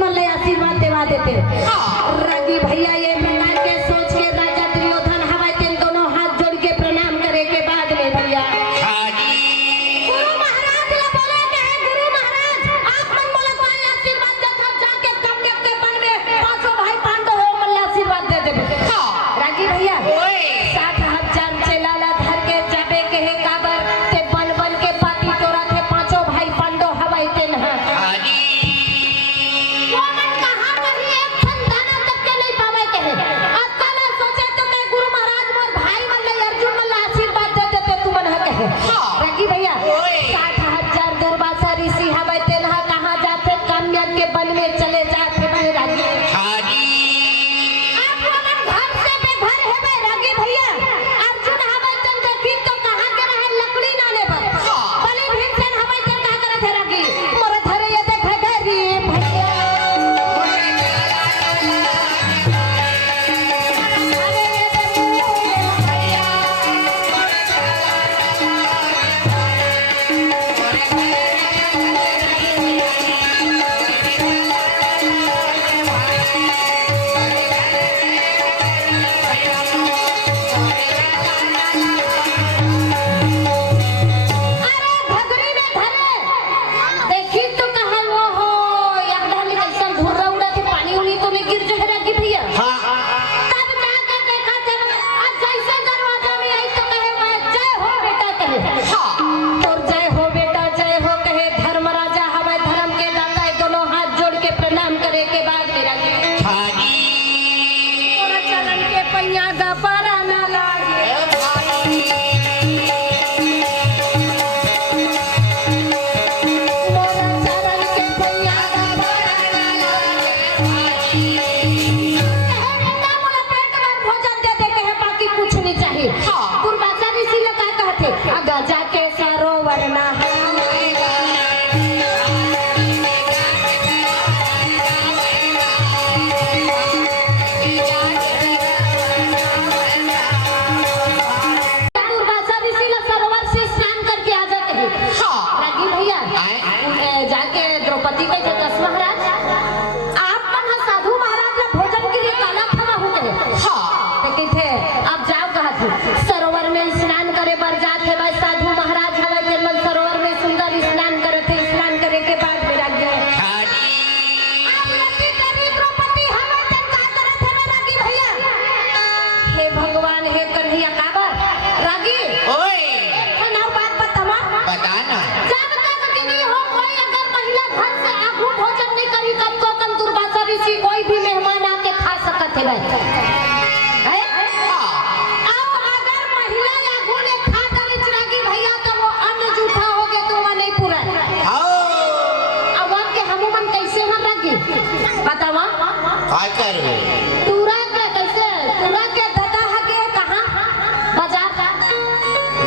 मन ले आशीर्वाद देवा देते। रागी भैया ये प्रकार के सोच के राजा दुर्योधन हवाई तेन दोनों हाथ जोड़ के प्रणाम करे के बाद में भैया गुरु महाराज ने बोले कि गुरु महाराज आप मन बोले तो आशीर्वाद दे तब जाके कन्या के बन में पांचों भाई पांडव हो मन आशीर्वाद दे दे। रागी भैया 60,000 चेला धर के जाबे के है काबर ते बन बन के पाती तोरा थे पांचों भाई पांडव हवाई तेन है वो मन कहां कहीं एक संतान तक के नहीं पावे के है। अक्का ने सोचे तो मैं गुरु महाराज मोर भाई मन ले अर्जुन मन आशीर्वाद दे देते तू मन है के। रागी भैया 60,000 दुर्वासा ऋषि हवाई तेन कहां जाते काम्या के वन में चले जाते भाई रागी आप लोगन घर से बेघर है बे रागी भैया। अर्जुन हवाई तेन देखी तो कहां के रहे लकड़ी नाने पर बलि भीमसेन हवाई तेन कहां करे थे रागी मोर धरे ये देखे गरी भैया जाके सरोवर सरोवर से स्नान करके आ जाते हैं। रागी भैया जाके द्रौपदी के जगस महाराज आप मन साधु महाराज ला भोजन के लिए काला खवा होते हैं लेकिन थे अब जाओ कहा थे सरोवर में स्नान करे बर जाते भाई साधु महाराज हवा निर्मल सरोवर में सुंदर स्नान करे थे। स्नान करे के बाद मेरा गया द्रौपदी हवा तेन का करे थे रागी भैया हे भगवान हे कन्हैया काबर रागी ओए ना बात बतावा बताना जब तक कि नहीं हो कोई अगर महिला घर से आगू भोजन नहीं करी कम को कम दुर्वासा ऋषि कोई भी मेहमान आके खा सकत है भाई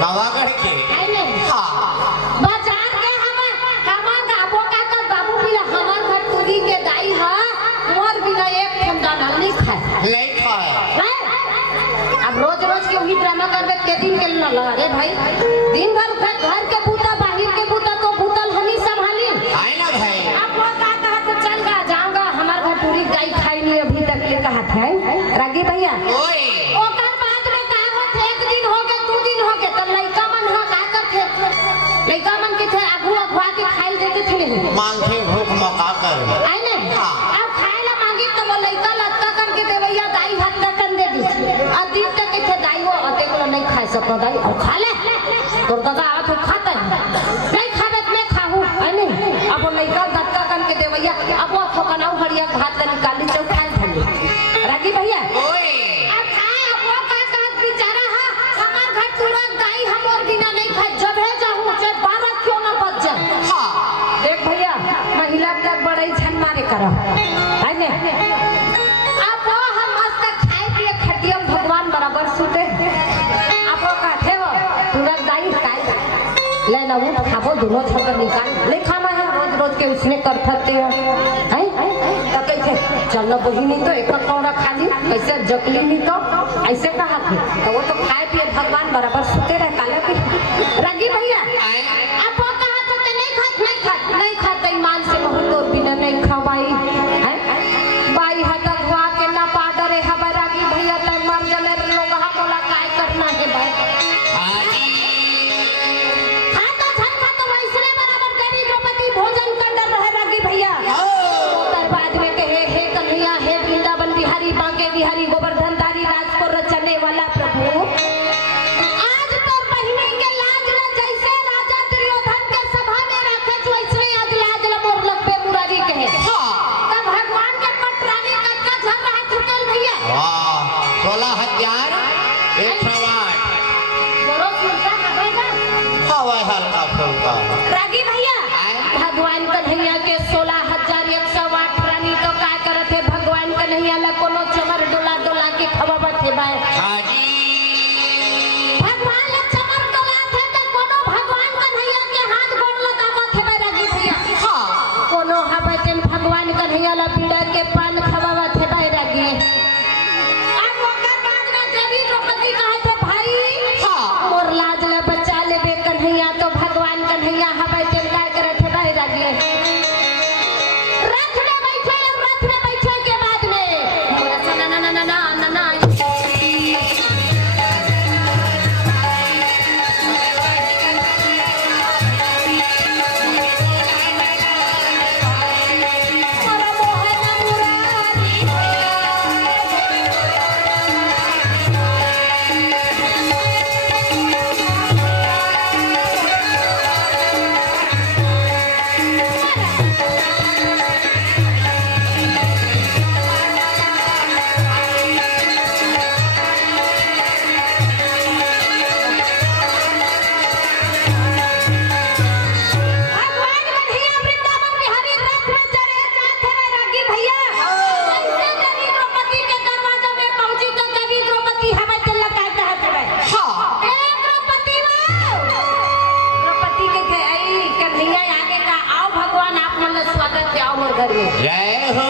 नवागढ़ के बाजार के हमार गाबो का बाबू भी हमार घर पूरी के दाई है मोर बिना एक ठंडा नहीं खाए अब रोज रोज के वही ड्रामा करबे के दिन के न अरे भाई दिन भर घर के बूता बाहर के बूता तो बूतल हमी संभाली है ना भाई। अब वो कहा तो चल गा जाऊंगा हमार घर पूरी गाय खाई नहीं अभी तक ये कहा था रागी भैया ओकर बाद में का होत एक दिन हो गए दो दिन हो गए त लइका मन ह का करथे लइका मन के थे आगू अगवा के खाइल देते थे नहीं मांगे भूख मका कर आई नहीं अब खाएला मांगी तो वो लइका लत्ता करके देवैया दाई भात तकन दे दी आ दिन तक के थे दाई वो अते को नहीं खा सको दाई और खा ले तोर दादा आ तो खाता है नहीं खावे मैं खाहू आई नहीं अब वो लइका लत्ता करके देवैया अब वो ठोकनाऊ हड़िया भात ले निकाली चौ खाए थे रागी भैया ओए अब खाए अब वो का बेचारा हा हमार घर तुरंत दाई हम और बिना नहीं खाए जब है जाऊं चाहे 12 क्यों ना बच जाए देख भैया महिला तक बड़े छन मारे करो है ने अब वो हम मस्त खाए पिए खटियम भगवान बराबर सुते अब वो कहते हो तुरंत दाई खाए ले ना वो खाबो दोनों छोकर निकाल ले खाना है रोज रोज के उसने कर सकते हैं तो कैसे चलो बहिनी तो एक कौड़ा खा ली कैसे जकली नहीं तो ऐसे कहा थे तो वो तो खाए पिए भगवान बराबर सुते रहे काले पे रागी भैया आप वो कहा तो नहीं खाते ईमान से बहुत और बिना नहीं खा भाई हद घुआ के ना पाडरे हमारा की भैया तय मर जले लोग बोला काय करना है भाई खाता छन खा तो वैसने बराबर देवी द्रौपदी भोजन कर डर रहे रागी भैया तर बाद में कहे हे कन्हैया हे वृंदावन बिहारी बांके बिहारी गोवर्धन धारी राज को रचने वाला प्रभु आज तो बहिनी के लाज ल जैसे राजा दुर्योधन के सभा में रखे वैसे आज लाज ल मोर लगबे मुरारी कहे तब भगवान के पटरानी कटका झर रहा छुटल भैया वाह 16,108 बड़ो सुनता है ना हवा हल्का फुल्का रागी भैया भगवान कन्हैया के 16,108 रानी तो काय करत है भगवान कन्हैया ला कोनो चमर डोला डोला के खवावत है बाय भगवान ला चमर डोला थे त कोनो भगवान कन्हैया के हाथ गोड़ लगावत है बाय रागी भैया कोनो हवे तेन भगवान कन्हैया ला पीड़ा के पान खवावत है बाय रागी अब ओकर बाद में देवी द्रौपदी कहे थे भाई मोर लाज ले बचा लेबे कन्हैया तो भगवान कन्हैया हवे तेन काय करत है बाय रागी रथ में बैठे के बाद में बोला ना ना ना ना ना ना जय हो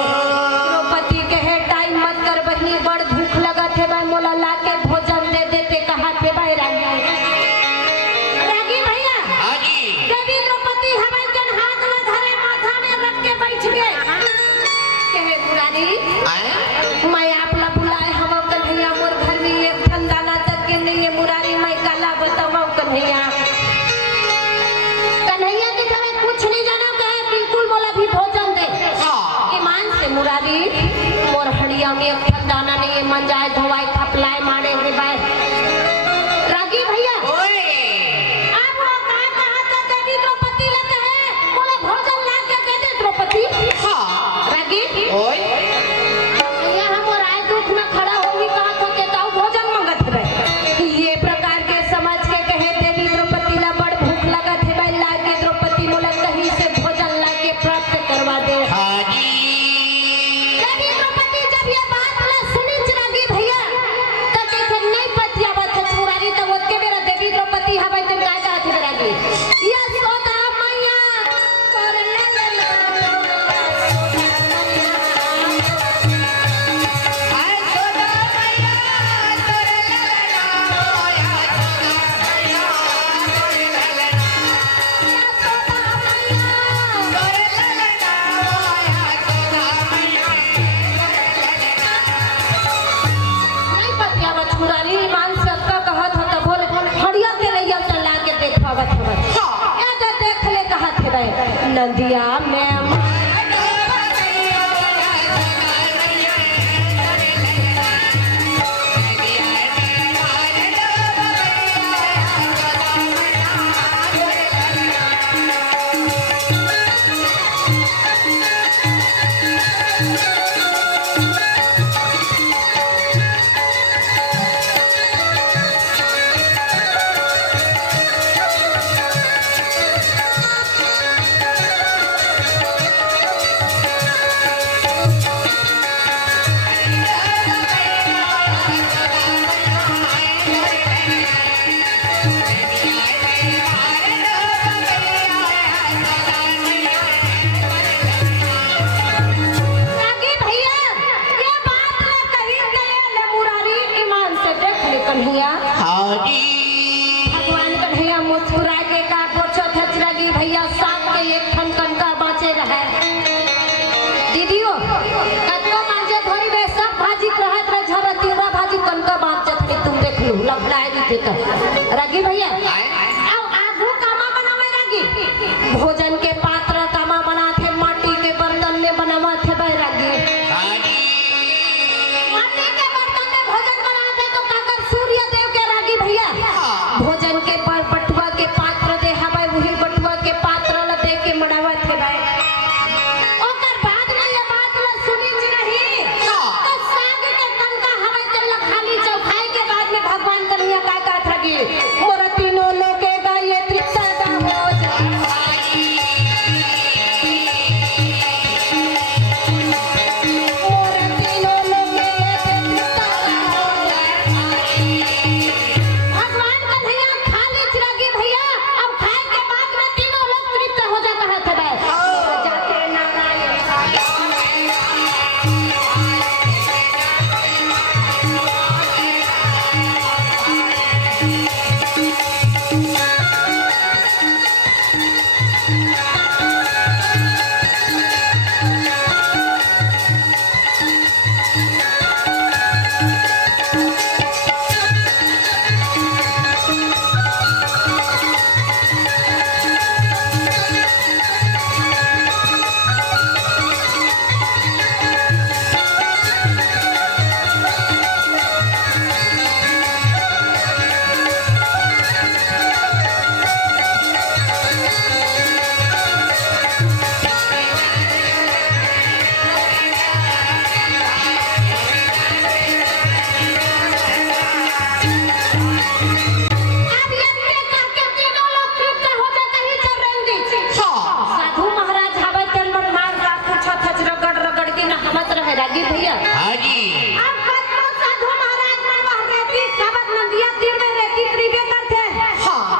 द्रौपदी के है टाइम मत कर बहनी बड़ भूख लगत है भाई मोला ला के भोजन दे देते कहा थे भाई रागी भैया देवी द्रौपदी हवाई जन हाथ में धरे माथा में रख के बैठ गए कहे मुरारी मैं आप ला बुलाए हम कन्हैया मोर घर में ये ठंडाना तक के नहीं है मुरारी मैं काला बताऊं कन्हैया के घर कुछ नहीं जाना कहे बिल्कुल बोला भी भोजन दे ईमान से मुरारी मोर हड़िया में एक ठंडाना नहीं है मन जाए धोवाई थपलाए मारे रे बाय रागी भैया अब वो कहा था देवी द्रौपदी लेते हैं बोले भोजन ला के दे दे द्रौपदी रागी भैया हम और आए दुख में खड़ा होगी कहा तो के ताऊ भोजन मंगत रहे ये प्रकार के समझ के कहे देवी द्रौपदी ला बड़ भूख लगत है भाई ला के द्रौपदी बोला कहीं से भोजन ला के प्राप्त करवा दे देवी द्रौपदी जब ये बात बोला सुनी चिरागी भैया तब देखे नहीं पतियावत है मुरारी तब ओके मेरा देवी द्रौपदी हवे तुम काय करत है रागी ये सोदा मैया कर ले नहीं पतियावत मुरारी ईमान से का कहत हो तब बोले हड़िया के रैया चला के देखावत है ए दे देख ले कहत है भाई नदिया में रागी थे तो रागी भैया अब आगू कामा बनावे रागी भोजन के पात्र कामा बना थे माटी के बर्तन में बनावा थे भाई रागी माटी के बर्तन में भोजन बनाते तो काकर सूर्य देव के रागी भैया भोजन के पर बटुआ के पात्र दे हवाई वही बटुआ के पात्र ल दे के मनावा थे भाई ओकर बाद में ये बात ल सुनी नहीं तो साग के कंका हवाई तेल खाली चौखाई के बाद में भगवान कन्हैया का कहत रगी मोर तीनों लोके गा ये तृप्ता दा हो जाई मोर तीनों लोके ये तृप्ता दा हो जाई भगवान कन्हैया खाली चिरागी भैया अब खाए के बाद में तीनों लोग तृप्त हो जाता है जाते नारायण अब ये कह के तीनों लोग तृप्त हो जाते ही चल रहेंगे साधु महाराज हवा तेल पर मार का पूछा था रगड़ रगड़ के ना हमत रहे रागी भैया अब कत्तो साधु महाराज में वह रहती खबर नदिया तीर में रहती त्रिवे करते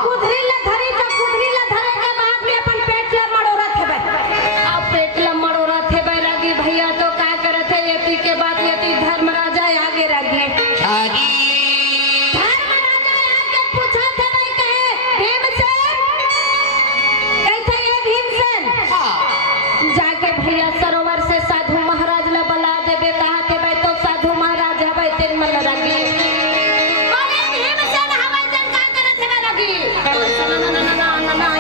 कुधरी ले धरी तो कुधरी ले धरे के बाद में अपन पेट ले मड़ोरा थे भाई अब पेट ले मड़ोरा थे भाई रागी भैया तो का करे थे यति के बाद यति धर्मराजा आगे रागी धर्मराजा आके पूछा थे भाई कहे भीमसेन कहते ये भीमसेन जाके भैया सरोवर से साधु महाराज ला बला देबे कहा के भाई तो साधु महाराज हवे तेन मन रागी बोले भीमसेन हवे तेन का करे थे रागी ना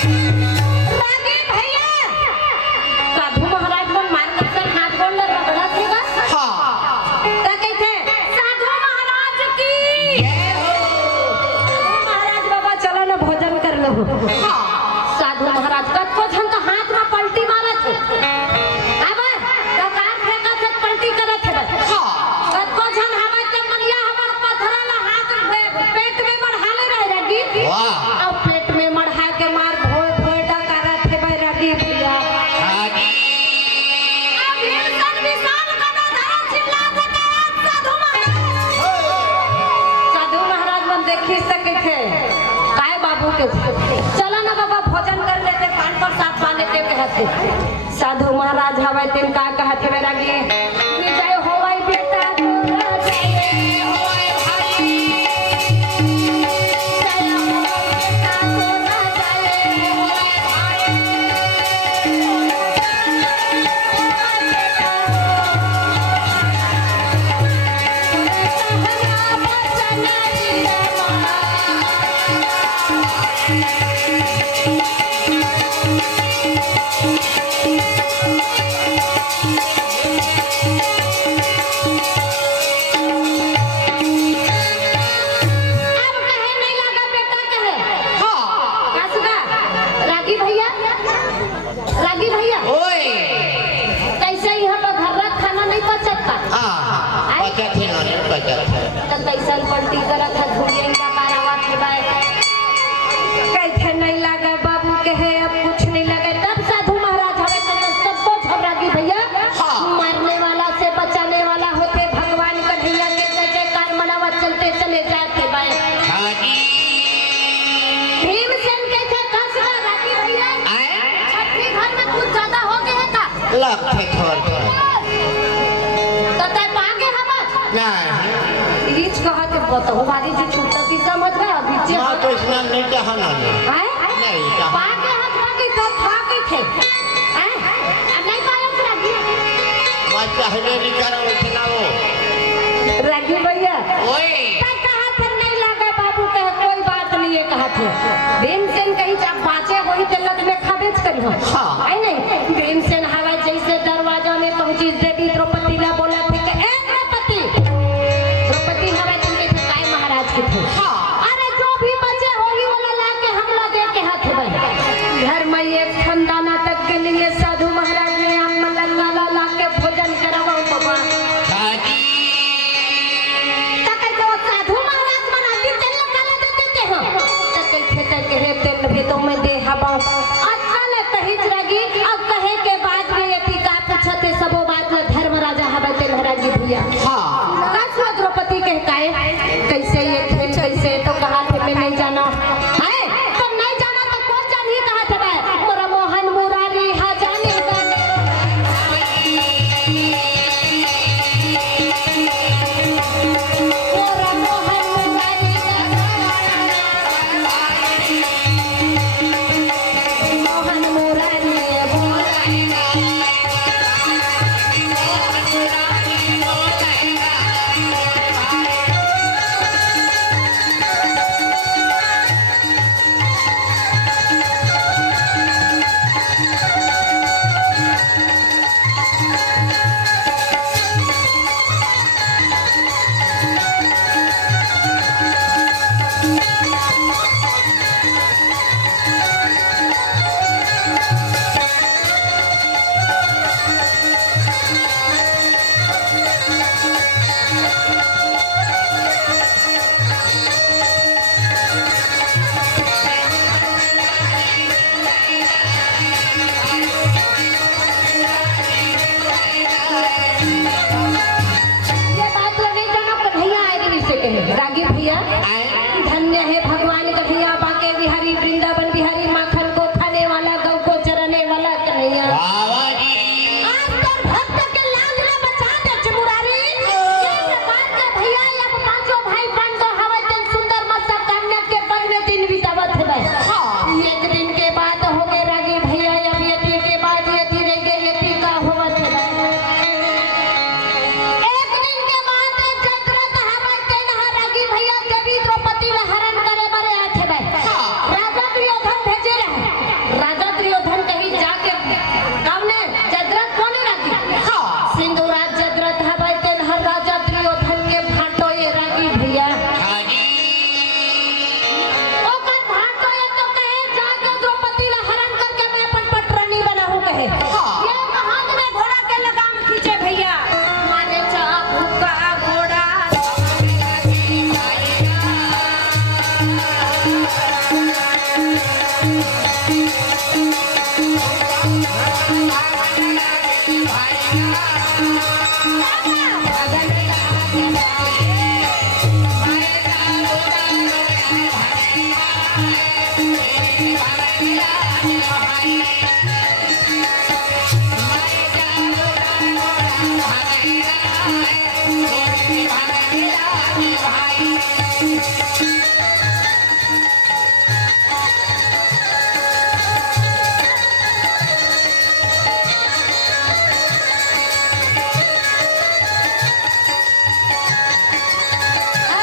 रागी भैया साधु महाराज मन मार कर हाथ गोड़ ले रगड़ा देगा तो कहते साधु महाराज की साधु महाराज बाबा चलो ना भोजन कर लो साधु महाराज कत्को झन तो हाथ में पलटी मारे थे अब ककार फेंका थे पलटी करे थे कत्को झन हवे ते मनिया हमर पथरा ला हाथ पेट में मढ़ाले रहे रागी अब पेट में मढ़ा के मार भोय भोय डकारा थे भाई रागी भैया अब भीमसेन विशाल गदाधर चिल्ला थे साधु महाराज मन देखी सके थे काय बाबू के चलो ना बाबा भोजन कर लेते पान पर साथ पा लेते कहते साधु महाराज हवे तेन का कहते वे रागी विजय होवाई बेटा तोरा जय होवाई भाई जय होवाई बेटा तोरा जय होवाई भाई सहरा बचन जिरमा कैसन पलटी करत है धुरियन का बारावा के बाय कहथे नहीं लागे बाबू के लग थे थोड़ तते पागे हम नहीं रीच कहा के बताओ हमारी जो छुट्टा की समझ में अभी जे मां तो इसमें नहीं जहाना है नहीं जहां पागे हाथ पागे तो पागे थे हैं अब नहीं पायो रागी बात पहले नहीं करो इतना वो रागी भैया ओए कहा थे नहीं लगा बाबू के कोई बात नहीं है कहा थे भीमसेन कहीं जब बाचे वही तेलत में खाबेच करी हो हां है नहीं भीमसेन हवा जैसे दरवाजा में पहुंची देवी द्रौपदी ने बोला थे कि ए द्रौपदी हवा तुमके काय महाराज के थे हां अरे जो भी बचे होली वाला लाके हमला दे के हाथ में घर में एक खंडाना तक के लिए साधु महाराज ने हम मलंगाला लाके भोजन करवाओ बाबा शादी तक जो साधु महाराज बनाती तेल काला देते थे हम तक खेते के हे तेल भी तो मैं दे हवा अकल तहिज रगी अब कहे के बाद में ये टीका पूछते सबो बात में धर्म राजा हवा तेल महाराज जी भैया हां का द्रौपदी कहता है कैसे ये खेल कैसे तो कहा थे मैं नहीं जाना है तो नहीं जाना तो कौन जान ही कहा थे मैं मोरा मोहन मुरारी हा जाने का मोरा मोहन मुरारी मोहन मुरारी ये बात तो नहीं जानो कन्हैया आए दिन से कहे रागी भैया धन्य है भगवान कन्हैया बाके बिहारी वृंदावन बिहारी माखन को खाने वाला गौ को चरने वाला कन्हैया बाबा जी आज तो भक्त के लाज न बचा दे चमुरारी ये बात का भैया अब पांचों भाई पांचों हवा दिल सुंदर मस्त कन्या के पल में दिन बितावत है एक दिन के बाद हो गए रागी भैया अब यति के बाद यति रह गए यति का होवत है एक दिन के बाद जगरत हवा तेनहा रागी भैया देवी द्रौपदी ला हरण करे बरे आथे भाई राजा दुर्योधन भेजे रहे राजा दुर्योधन कहीं जाके कौने जगरत कोने रागी सिंधुराज जगरत हवा तेनहा राजा दुर्योधन के भाटो ये रागी भैया शादी ओकर भाटो ये तो कहे जाके द्रौपदी ला हरण करके मैं अपन पटरानी बनाऊं कहे ये हाथ में घोड़ा के लगाम खींचे भैया मारे चाबू का घोड़ा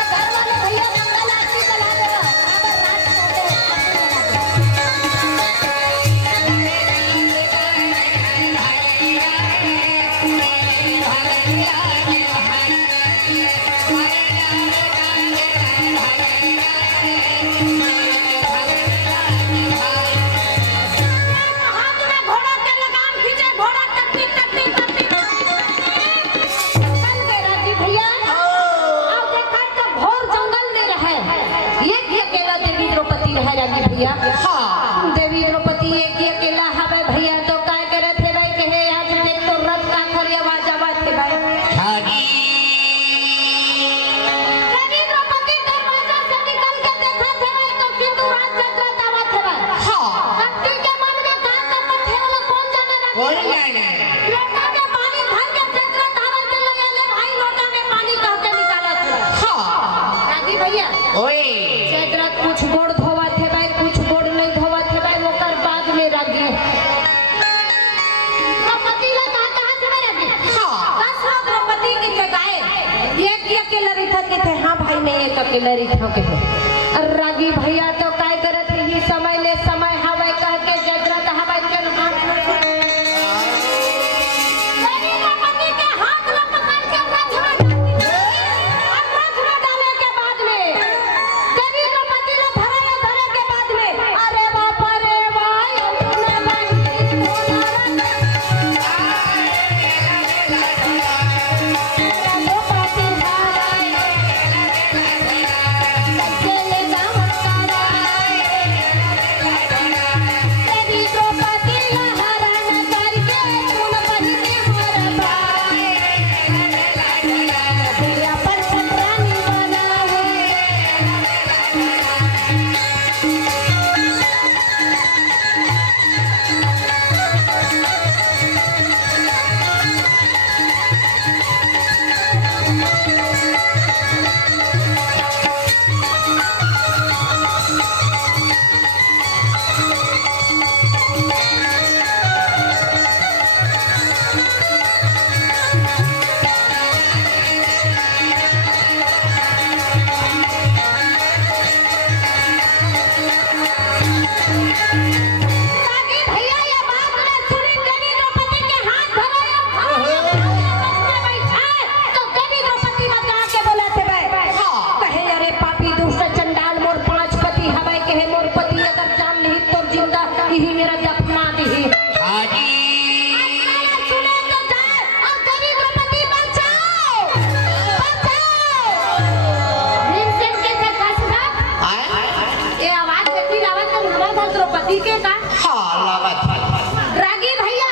घर वाले भैया मंगल आरती चला दे अब रात हो गए हाथ में घोड़ा के लगाम खींचे घोड़ा टकटी टकटी टकटी चल के राजी भैया अब देखा तो घोर जंगल में रहे एक ही अकेला देवी द्रौपदी रहे राजी भैया देवी द्रौपदी एक ही अकेला हवे भैया तो काय करे थे भाई कहे आज देख तो रथ का खरी आवाज आवाज थे भाई शादी देवी द्रौपदी दरवाजा से निकल के देखा थे भाई तो सिंधुराज जगरत आवा थे भाई भक्ति के मन में का करना थे वो कौन जाने कोई नहीं के लरी ठोके रागी भैया तो काय करत है ये समय ले समय हवे कह के जगरत हवे के पति के हाथ में पकड़ के रथ में डाले के बाद में देवी का पति ने धरे के बाद में अरे बाप रे भाई द्रौपदी के का रागी भैया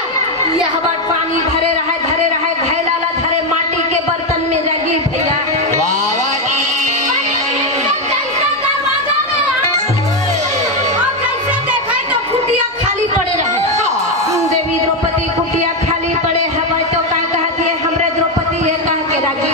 यह बात पानी भरे रहे घैलाला धरे माटी के बर्तन में रागी भैया कैसे देखा तो कुटिया खाली पड़े रहे देवी द्रौपदी कुटिया खाली पड़े हवा तो का कहा कि हमरे द्रौपदी है कह के रागी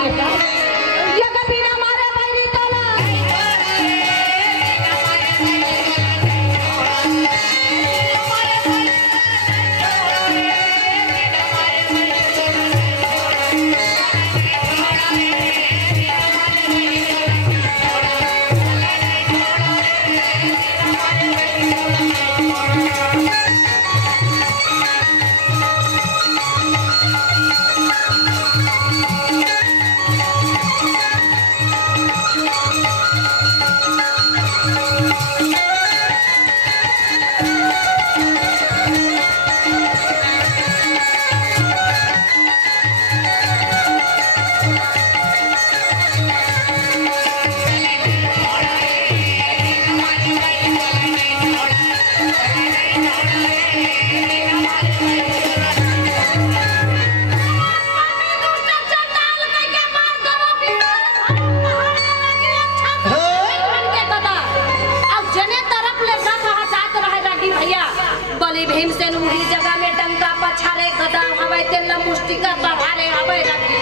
भीमसेन उही जगह में डंका पछारे गदा हवे ते न मुष्टिका बढ़ारे हवे रागी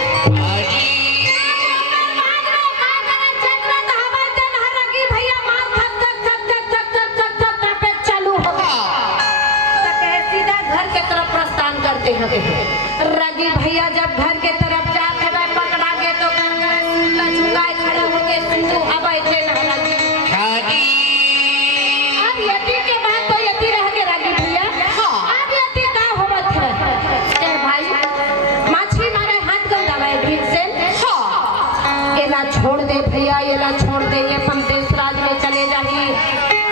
भैया मार थक पे चालू हो तक सीधा घर के तरफ प्रस्थान करते हैं रागी भैया जब घर के तरफ जाते हैं पकड़ा के तो झुकाए खड़े होके सिंधु हवे थे रागी अब यति के बाद तो यति रह के रागी भैया छोड़ दे भैया ये छोड़ दे ये देश राज में चले जाही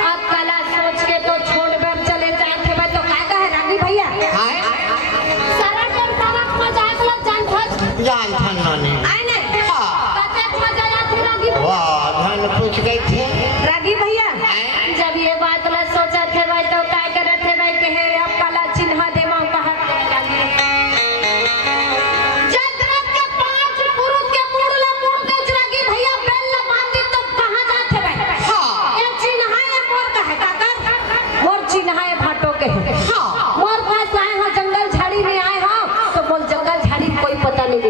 अब कला सोच के तो छोड़ कर चले जाते मैं तो क्या है रागी भैया सरक और सरक मजाक लग जान नानी आए नहीं कते मजा आती रागी वाह धन पूछ गई थी रागी भैया जब ये बात ला सोचा थे भाई तो क्या करे थे भाई कहे अब कला चिन्ह दे मां कहा मोर पास आए हो जंगल झाड़ी में आए हो तो बोल जंगल झाड़ी कोई पता नहीं दे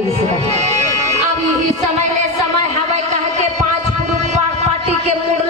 अब यही समय ले समय हवे कह के 5 पुरुष पार्टी के मुड़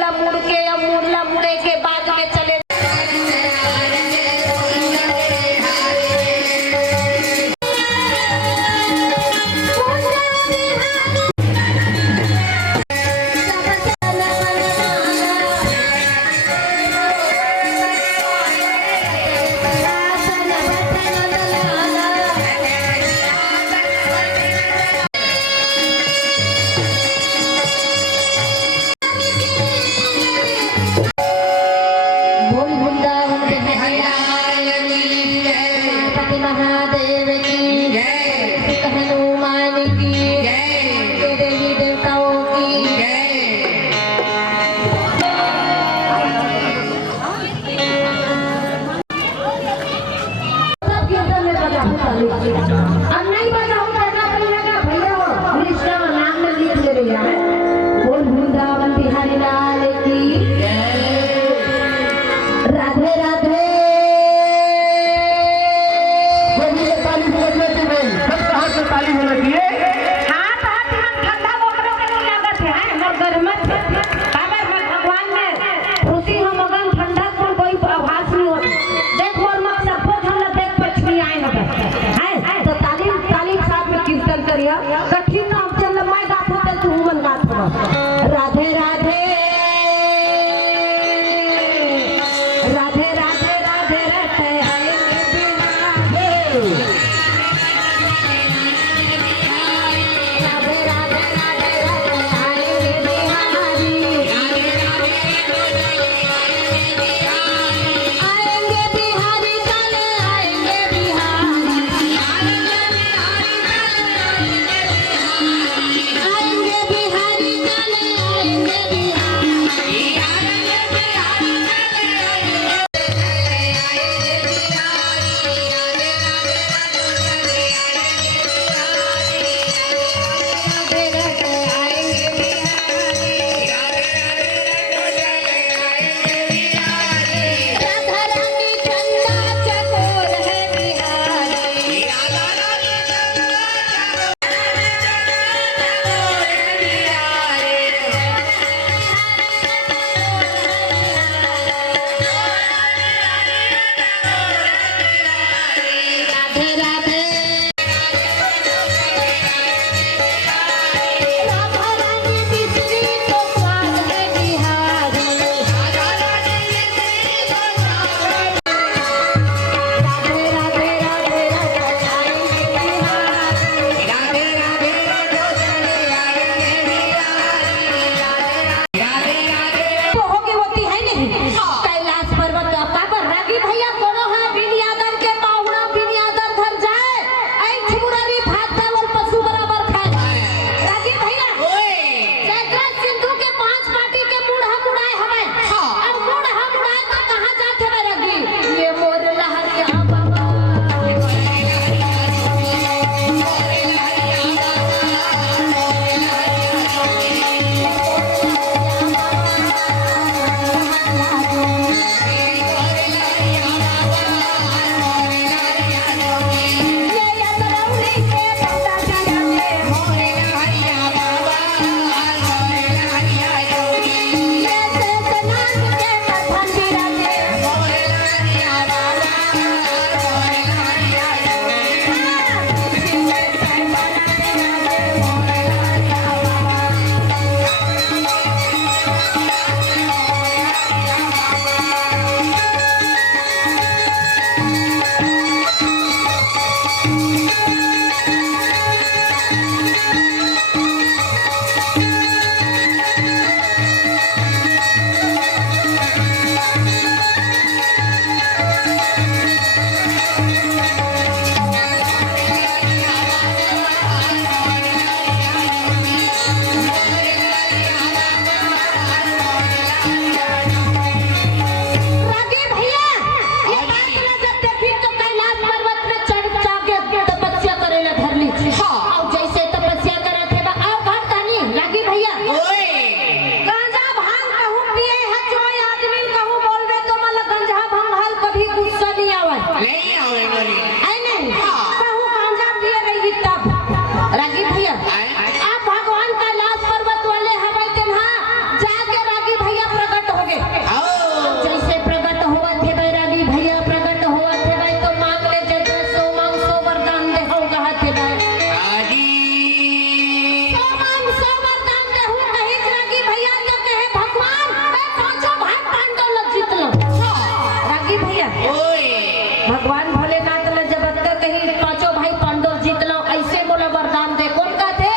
भगवान भोलेनाथ ने जब कहीं पांचों भाई पांडव जीत लो ऐसे बोला वरदान दे कौन का थे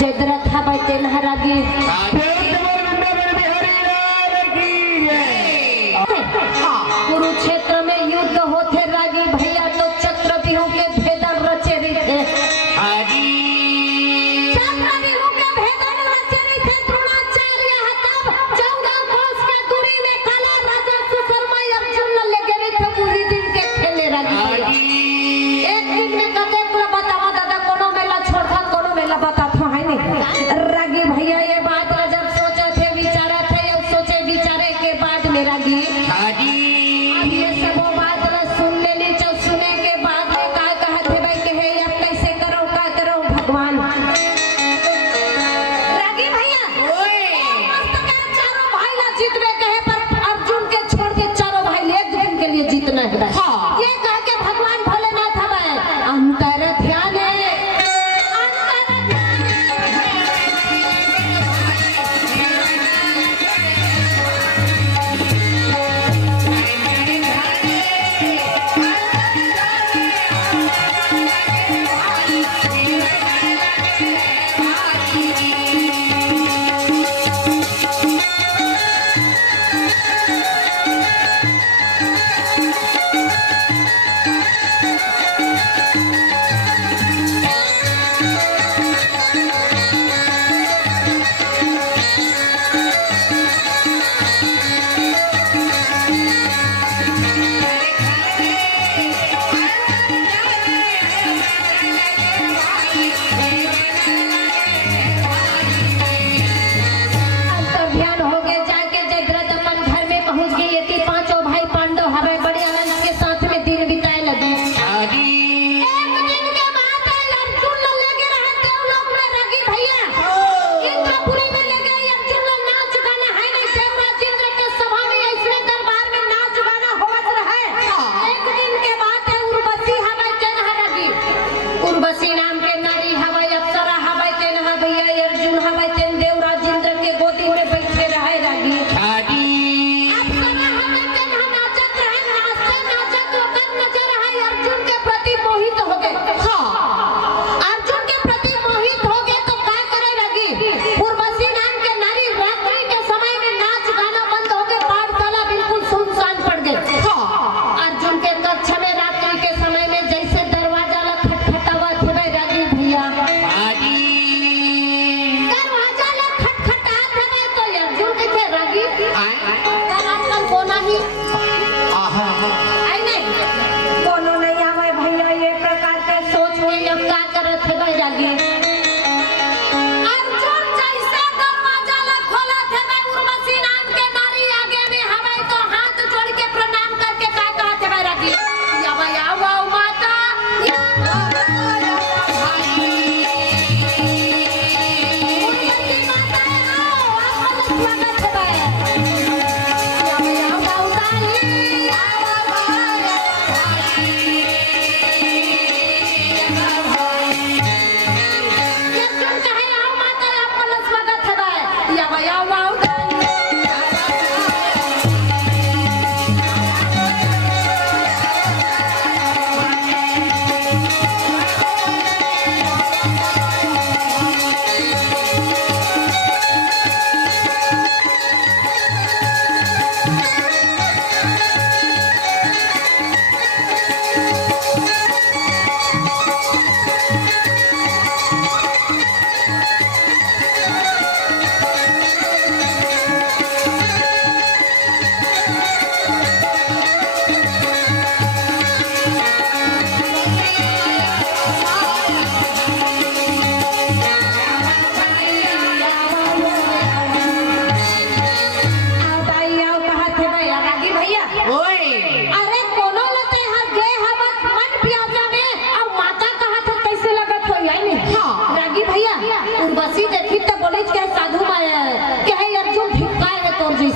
जयद्रथ हवाई तेल हरागी कुरुक्षेत्र में युद्ध होते रागी भैया तो चक्रव्यूह के भेदन रचे थे चक्रव्यूह के भेदन रचे थे द्रोणाचार्य तब 14 कोस के दूरी में काला राजा सुशर्मा अर्जुन न ले गए थे उसी दिन के खेले रागी एक दिन में कते बतावा दादा कोनो मेला छोड़ता कोनो मेला बता है नहीं रागी भैया ये बात जब सोचे थे विचारा थे अब सोचे विचारे के बाद मेरा गी ये सब बात सुन लेनी चल सुने के बाद में का कहते भाई कहे अब कैसे करो का करो भगवान रागी भैया मस्त के चारों भाई ना जीतवे कहे पर अर्जुन के छोड़ के चारों भाई एक दिन के लिए जीतना है ये कह के भगवान भोलेनाथ हवे अंतर ध्यान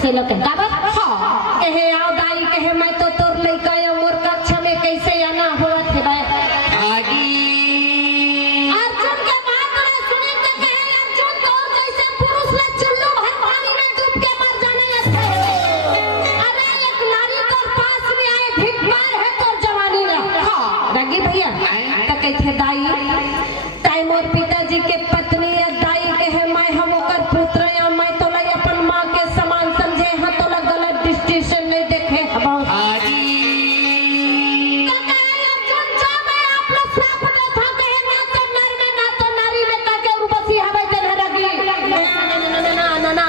से लगे कहे आओ दाई कहे मैं तो तोर लइका या मोर कक्षा में कैसे आना होत है बे अर्जुन के बात में सुने तो कहे अर्जुन तोर जैसे पुरुष ने चुल्लू भर पानी में डूब के मर जाने लगते अरे एक नारी तोर पास में आए श्राप दे था कहे ना तो नर में ना तो नारी में का के उर्वशी हवे तेन रगी ना ना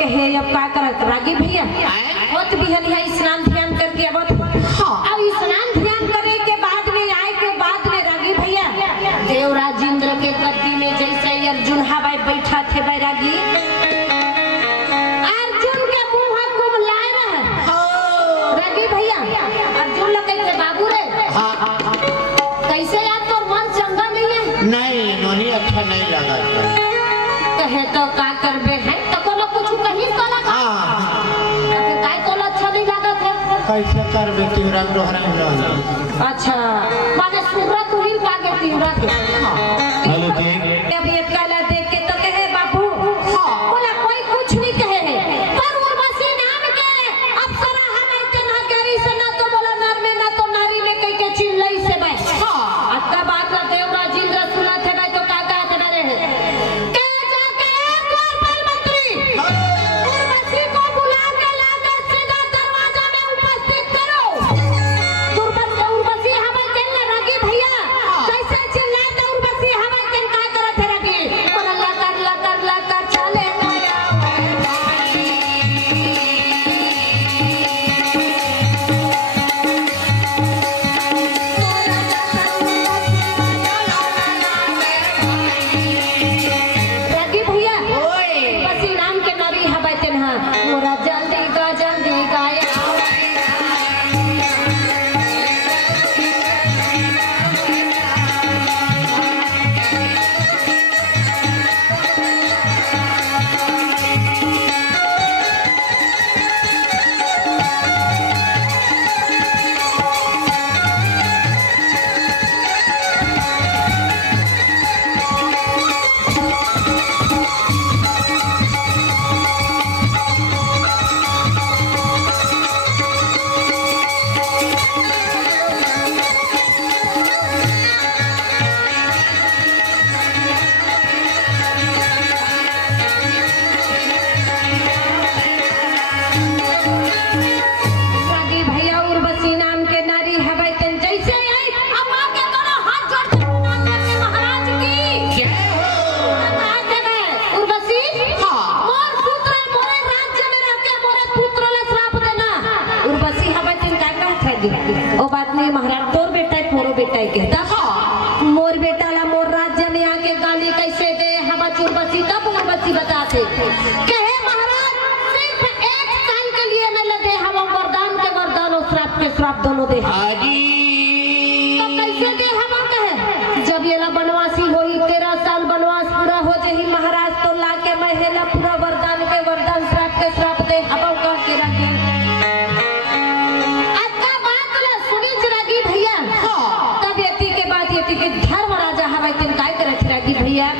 रागी भैया बहुत भी हलिया स्नान ध्यान करके अब स्नान ध्यान करे के बाद में आए के बाद में रागी भैया देवराज इंद्र के गद्दी में जैसे अर्जुन हवाई बैठा थे बैरागी अर्जुन के मुंह कुम लाए रहे रागी भैया अर्जुन लोग कहते बाबू रे कैसे यार तो मन चंगा नहीं है नहीं अच्छा नहीं लगा कहे तो का करबे है तो कोनो कुछ कहीं तो लगा काय तो अच्छा नहीं लागत है कैसे कर बेटी रंग रोहरा अच्छा माने सूरत हुई पागे तीवरा के हेलो ठीक अभी एक काला देख के तो कहे बाबू बोला कोई कुछ नहीं कहे है पर उर्वशी नाम के अप्सरा हमें तना करी से ना तो बोला नर में ना तो नारी में कह के चिल्लाई से भाई अक्का बात ना देवराज इंद्र सुना थे भाई तो का थे मेरे के जाके द्वारपाल मंत्री उर्वशी को बुला के लाकर सीधा दरवाजा में उपस्थित करो उर्वशी हमें चलने लगी भैया कैसे चिल्लाए तो उर्वशी हमें चल काय करत है लगी बोला लकर चले गया रागी भैया उर्वशी नाम के नारी हवा तेनहा मोरा जल्दी गाया रागी भैया उर्वशी नाम के नारी हवाई तेन जैसे आई अब आके दोनों हाथ जोड़ के माता महाराज की उर्वशी मोर पुत्र मोरे राज्य में रह के मोरे पुत्र ले श्राप देना उर्वशी हवाई तेन का कहत है ओ बात नहीं महाराज तोर बेटा है मोरो बेटा है कहता मोर बेटा ला मोर राज्य में आके गाली कैसे दे हम उर्वशी तब उर्वशी बताते कहे महाराज सिर्फ एक साल के लिए मैं लगे हम वरदान के वरदान और श्राप के श्राप दोनों दे हाजी तो कैसे दे हम कहे जब ये ला बनवासी होई 13 साल बनवास पूरा हो जही महाराज तो ला के मैं हेला पूरा वरदान के वरदान श्राप के श्राप दे अब कह के रखी अच्छा बात ला सुनी रागी भैया तब यति के बाद यति के धर्म राजा हवाई तेन काय करत रागी भैया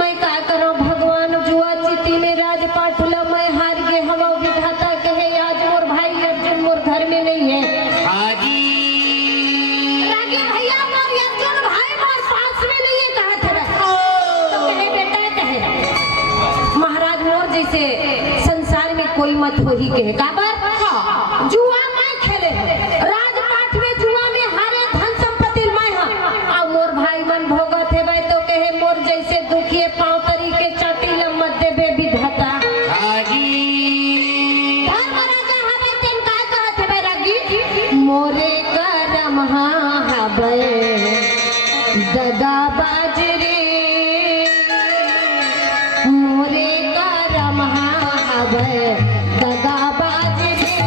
मैं का करो भगवान जुआ चिति में राजपाट ला मैं हार गए हम विधाता कहे आज मोर भाई अर्जुन मोर घर में नहीं है हाजी रागी भैया मोर अर्जुन भाई मोर पास में नहीं है कहा था तो कहे बेटा कहे महाराज मोर जैसे संसार में कोई मत हो ही कहे का बार जुआ मैं खेले राजपाट में जुआ में हारे धन संपत्ति मैं हां और मोर भाई मन भोगत है भाई तो कहे मोर जैसे दुखिए पांव तरीके चाटी लम्मत देबे विधाता हाजी धर्म राजा हमें तेन का कहत है बैरागी मोरे करम हवे दगा बाजरे मोरे करम हवे दगा बाजरे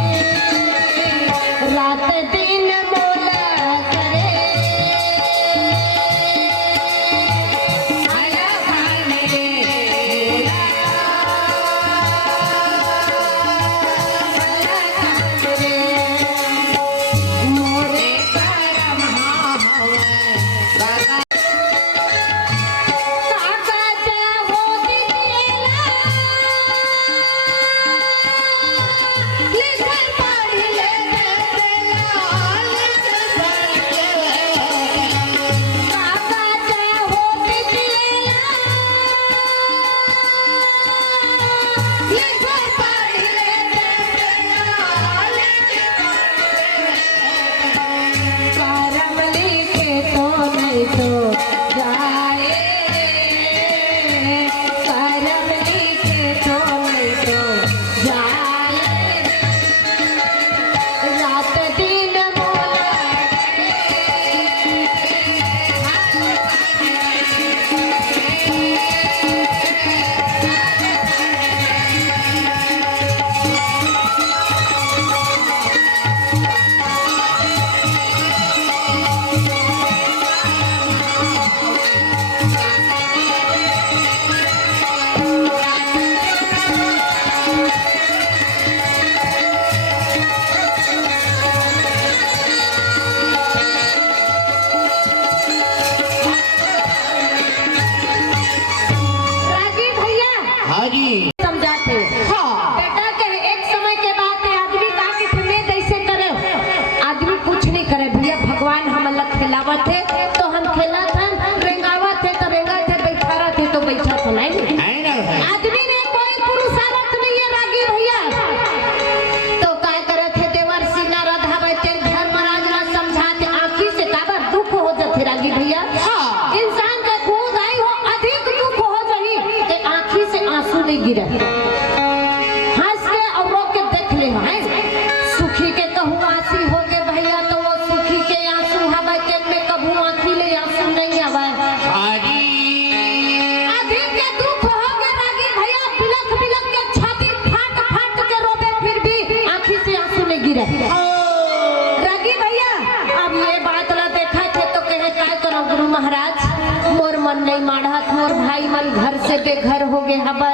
मन नहीं माढ़त मोर भाई मन घर से बेघर हो गए हबे।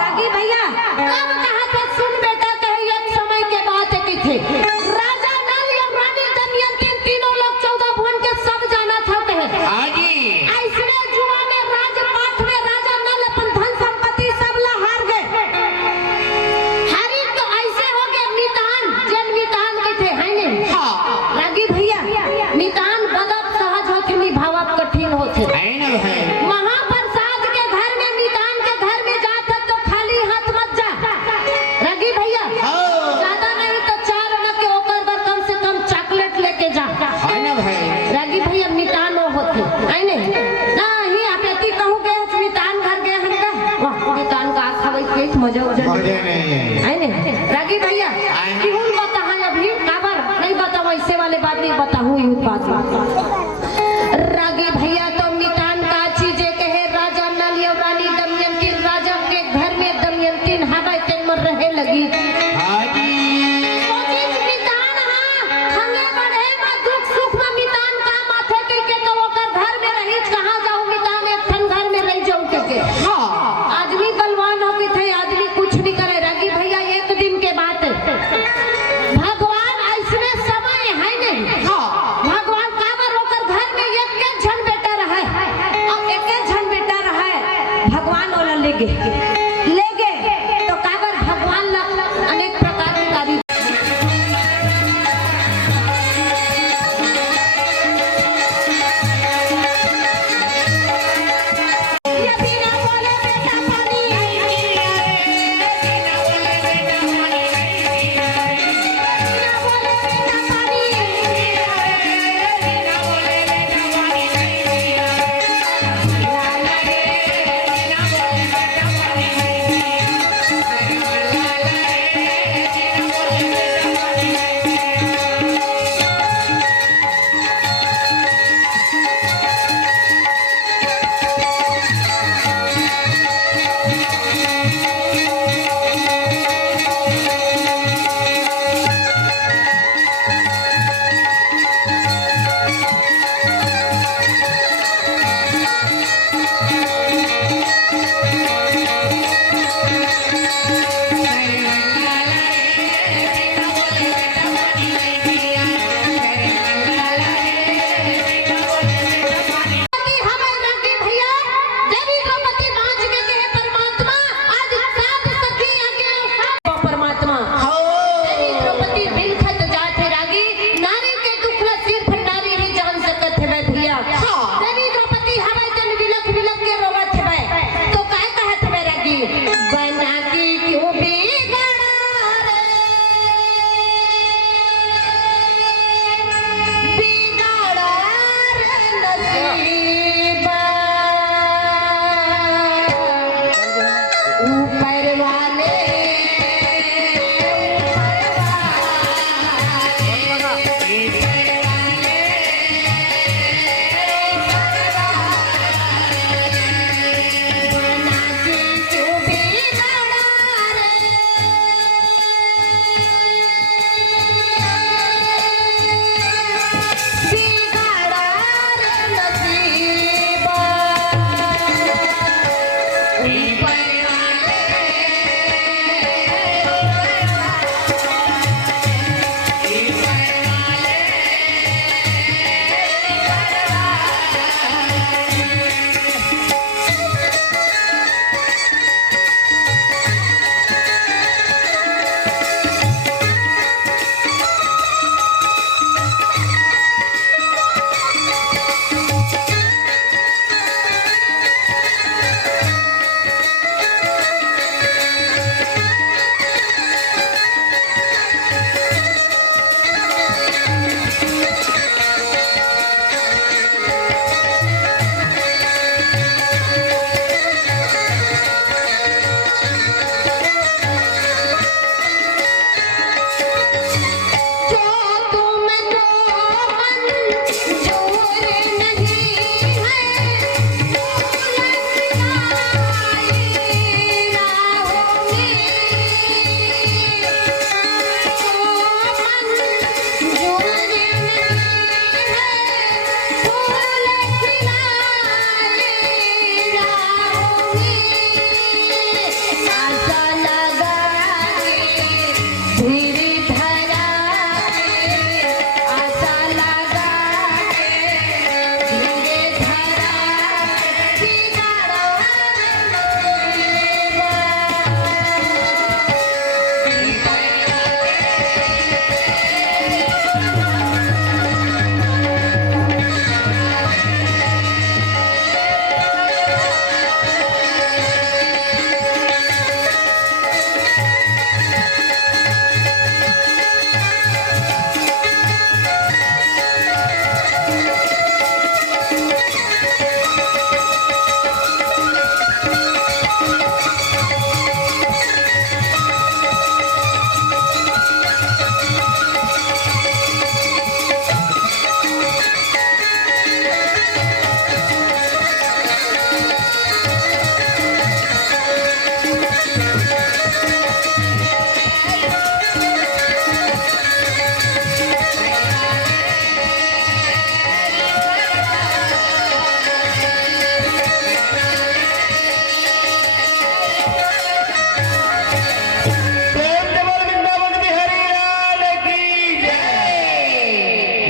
रागी भैया कब कहा था सुन बेटा कहे एक समय के बात है कि थे राजा नल और रानी दमयंती तीनों लोग 14 भुवन के सब जाना था कहे। हाँ जी। ऐसने जुआ में राजपाट में राजा नल अपन धन संपत्ति सब ला हार गए। हारी तो ऐसे हो गए मितान जन मितान के थे है नहीं। रागी भैया मितान बदब सहज होते निभावब कठिन होते। महाप्रसाद के घर में मितान के घर में जाता तो खाली हाथ मत जा। रागी भैया ज्यादा नहीं तो 4 आना के ओकर पर कम से कम चॉकलेट लेके जा। रागी भैया मितान हो होते है नहीं ना ही आपती कहूँ गए मितान घर गए हम का मितान का खावे पेट मजा हो जाए है नहीं। रागी भैया क्यों बता अभी काबर नहीं बता वैसे वाले बात नहीं बताऊँ यू बात। रागी भैया तो मितान का चीज कहे राजा नल और रानी दमयंती राजा के घर में दमयंती हवा तेन में रहे लगी। सोचित मितान हंगे बढ़े में दुख सुख में मितान का माथे के तो ओकर घर में रही कहाँ जाऊँ मितान एक ठन घर में रह जाऊँ के। आदमी बलवान हो गए थे आदमी कुछ नहीं करे। रागी भैया एक दिन के बात भगवान ऐसने समय है नहीं। भगवान काबर होकर घर में एक झन बेटा रहे और एक झन बेटा रहा भगवान वाला ले गए तो काबर भगवान ला अनेक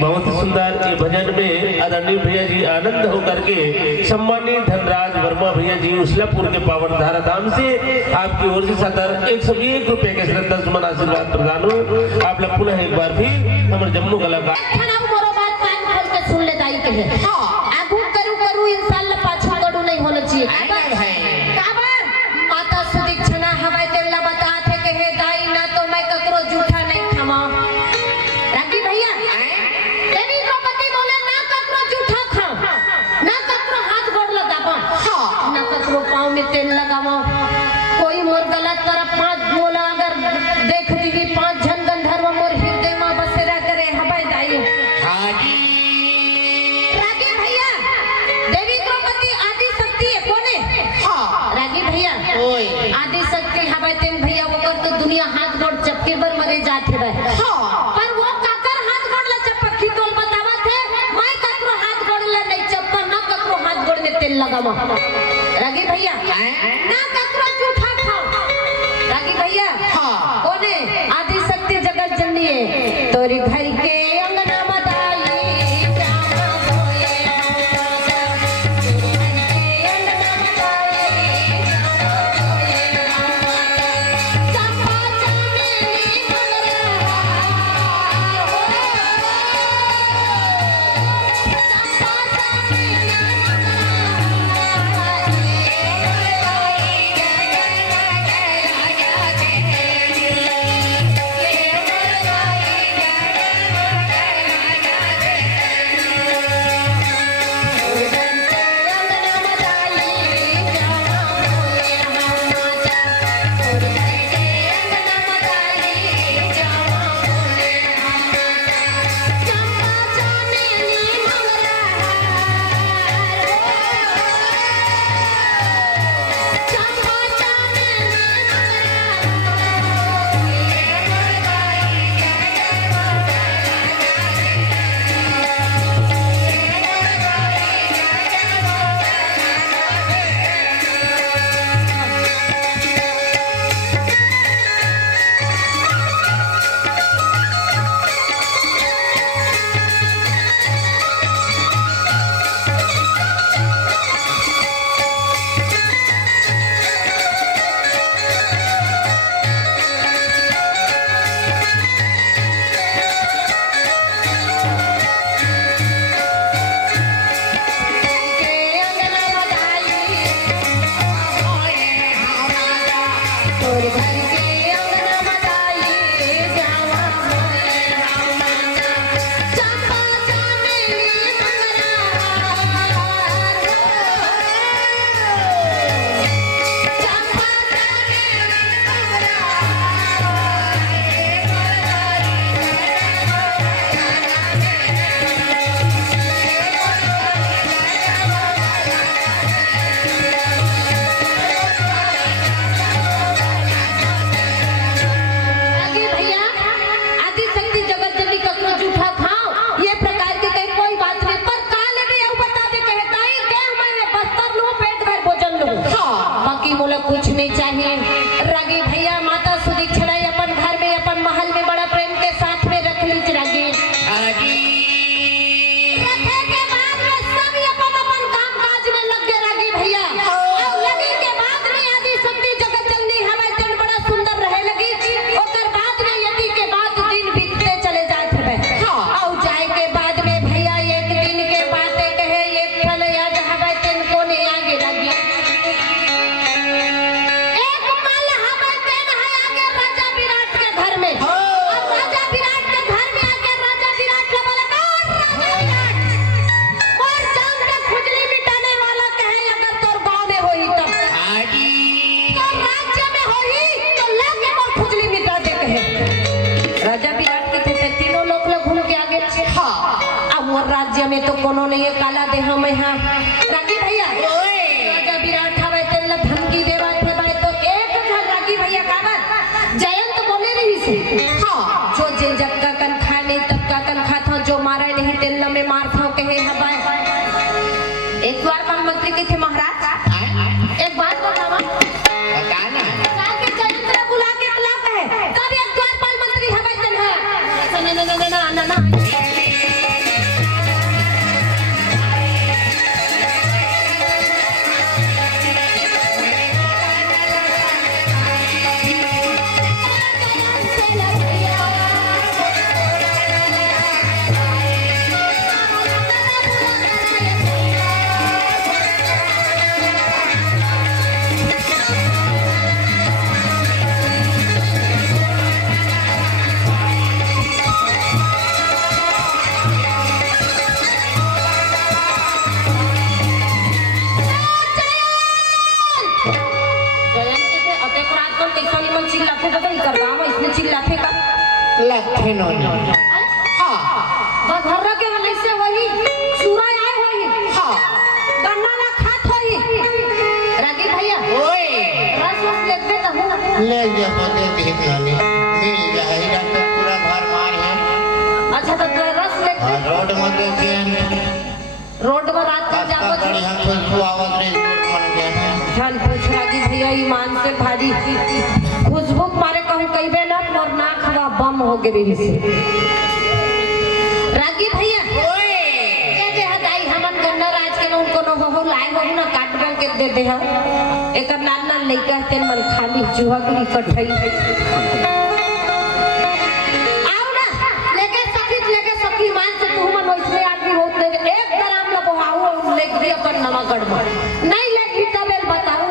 बहुत ही सुंदर ये भजन में आदरणीय भैया जी आनंद होकर के सम्मानित धनराज वर्मा भैया जी उसलापुर के पावन धारा धाम से आपकी ओर से सतर 101 रुपए के श्रद्धा सुमन आशीर्वाद प्रदान हो। आप लोग पुनः एक बार फिर हमारे जम्मू कलाकार सुन ले दाई के है आगू करू इंशाल्लाह पाछू करू नहीं होना चाहिए काबर माता सुदीक्षणा हवाई तेला बता थे के हे दाई ना तो मैं ककरो जूठा नहीं खामा राखी भैया देवी द्रौपदी बोले ना ककरो जूठा खा ना ककरो हाथ गोड़ लगावा ना ककरो पांव में तेल लगावा कोई मोर गलत तरफ पांच बोला अगर देख दी 5 जन गंधर्व मोर हृदय में बसेरा करे हवाई दाई आदि शक्ति हवाई तेन भैया वो कर तो दुनिया हाथ गोड़ चपके बर मरे जाते रहे पर वो काकर हाथ गोड़ ला चपक तोल बतावा थे मैं ककरो हाथ गोड़ ला नहीं चप्पा ना ककरो हाथ गोड़ में तेल लगावा रागी भैया ना ककरो जूठा खाओ रागी भैया कोने आदि शक्ति जगत जननी है तोरी घर के अंगना मदाई कुछ नहीं चाहिए रागी भैया माता सुदीक्षणा अपन घर में अपन महल में बड़ा प्रेम के साथ में रख ली रागी रखे के बाद में सब अपन अपन काम काज में लग गए रागी भैया और लगी के बाद में आदि शक्ति जगत जननी हमारे दिन बड़ा सुंदर रहे लगी और बाद में यदि के बाद दिन बीतते चले जाते रहे और जाए के बाद में भैया एक दिन के बातें कहे एक फल याद हमारे दिन को नहीं आगे लगी राज्य में तो कोनो नहीं है काला दे हम यहाँ रागी भैया राजा विराट हवे तेल धमकी देवा थे भाई तो एक घर रागी भैया काबर जयंत बोले रही से जो जे जग का कन खा नहीं तब का कन खा था जो मारा नहीं तेल में मार था कहे हवा एक बार प्रधानमंत्री की थे महाराज एक बात बतावा बताना जाके जयंत रे बुला के बुला कहे तब एक बार प्रधानमंत्री हवे तन है ना इसने चिल्ला फेंका लखे नोनी हाँ बघर्रा के मन से वही सूरज आए वही हाँ गन्ना ना खात वही रागी भैया ओए रस वस ले दे तो हूं ले जा बोले देख नानी मिल जाए रात तो पूरा भर मार है अच्छा तो तू रस ले हाँ रोड में देखे रोड पर रात को जाओ बढ़िया खुशबू आवत रही रोड बन गया है चल पूछ रागी भैया ईमान से भारी खुशबू मारे कहूं कई बेला और ना खवा बम हो गए रही से रागी भैया ये जे हदाई हमन गन्ना राज के उनको न हो लाए हो ना काट बन के दे दे एक लाल लाल लइका तेन मन खाली जुहगरी कठई आओ ना लेके सखी मान से तू मन ओइसले आदमी होत नहीं एक ग्राम लो बहाऊ लेक दिया अपन नमगढ़ में नहीं लेक भी तबेल बताऊं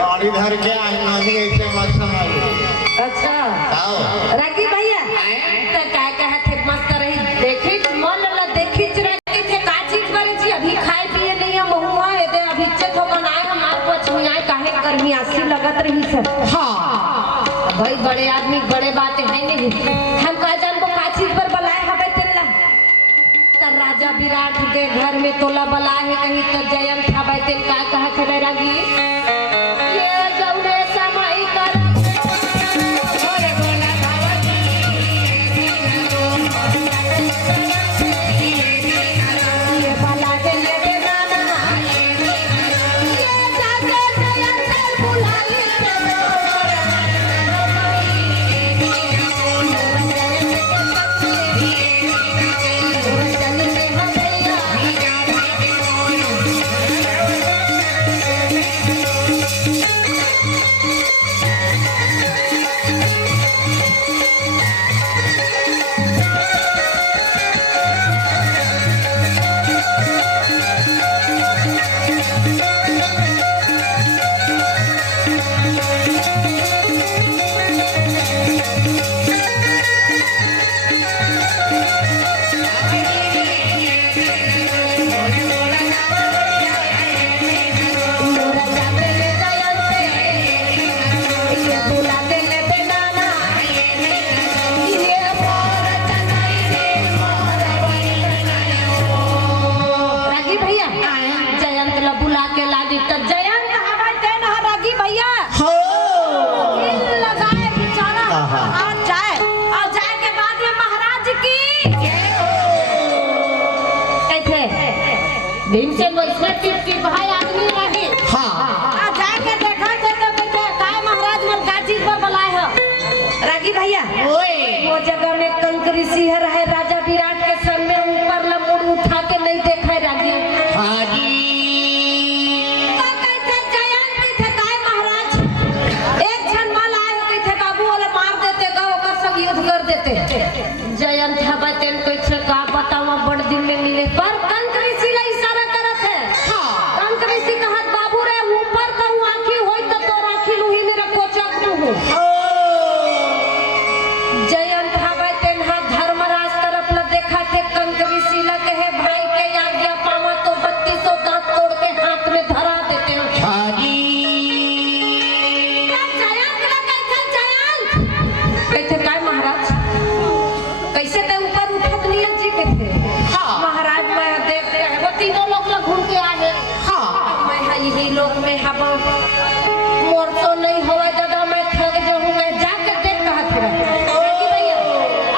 गाड़ी धर के आई नानी ऐसे मत संभालो अच्छा आओ रागी भैया तो काय कहे थे मस्त रही देखी मन ला देखी रही थे का चीज करे जी अभी खाए पिए नहीं है महुआ है दे अभी चेत हो बनाए हमार पछुई आए काहे गर्मी आसी लगत रही सब हाँ भाई बड़े आदमी बड़े बातें है नहीं हम का जान को का चीज पर बुलाए हवे तेला त राजा विराट के घर में तोला बुलाए है कहीं त जयंत हवे तेल का कहा थे रागी ये जौने समय कर ओरे बोला भावती ये बला के ले दे नाना ये जाके जयंत बुला ले रागी भैया जयंत ला बुला के ला दी त जयंत हवे तेन ह रागी भैया हो दिल लगाए बेचारा आहा। और जाए के बाद में महाराज की कैसे भीमसेन वैष्णव टिप भाई आदमी रहे हाँ आ जाए के देखा थे तो कहते काय महाराज मन का चीज पर बुलाए हो रागी भैया ओए वो जगह में कंक ऋषि है राजा विराट के संग में ऊपर ला मुड़ उठा के नहीं देखा है रागी हाँ जी कहते जयंत थे काय महाराज एक क्षण माल आए कहते बाबू वाले मार देते गा ओकर संग युद्ध कर देते जयंत हवा तेन कुछ का बतावा बड़ दिन में मिले पर कंक ऋषि ला इशारा करत है कंक ऋषि कहत बाबू रे ऊपर कहूं आंखी होई त तो राखी लूही मेरा कोचक लूहू जयंत हवे तेन्हा धर्मराज तरफ ला देखा थे कंक ऋषि ला कहे भाई के आज्ञा पावा तो 3200 दांत तोड़ के हाथ में धरा देते हैं हाँ जी जयंत ला कहते काय महाराज कैसे ते ऊपर उठत नियत जी के थे महाराज मैं देख के वो तीनों लोग ला घूम के आए मैं यही लोग में हवा मोर तो नहीं होवे दादा मैं थक जाऊंगा जाके देख कहा थे भैया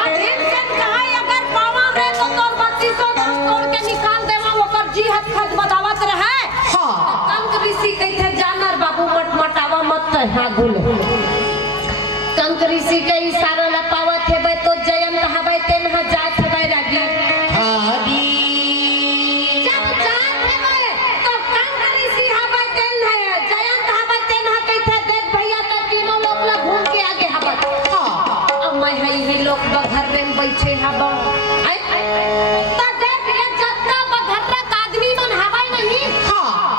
अब एक जन कहा अगर पावा रे तो तोर 3200 दांत तोड़ के निकाल देवा ओकर जी हथ खत बतावत रहे कंक ऋषि कहते जानर बाबू मट मटावा मत हां गुल कंक ऋषि के इशारा ला पावत है बे तो जयंत हवे तेन ह जात है रागी हाँ जी जब जात है बे तो कंक ऋषि हवे तेन है जयंत हवे तेन ह कहते देख भैया त तीनों लोग ला घूम के आगे हवे अब मैं है लोग बघर में बैठे हवा त देख ये जत्ता बघर का आदमी मन हवे नहीं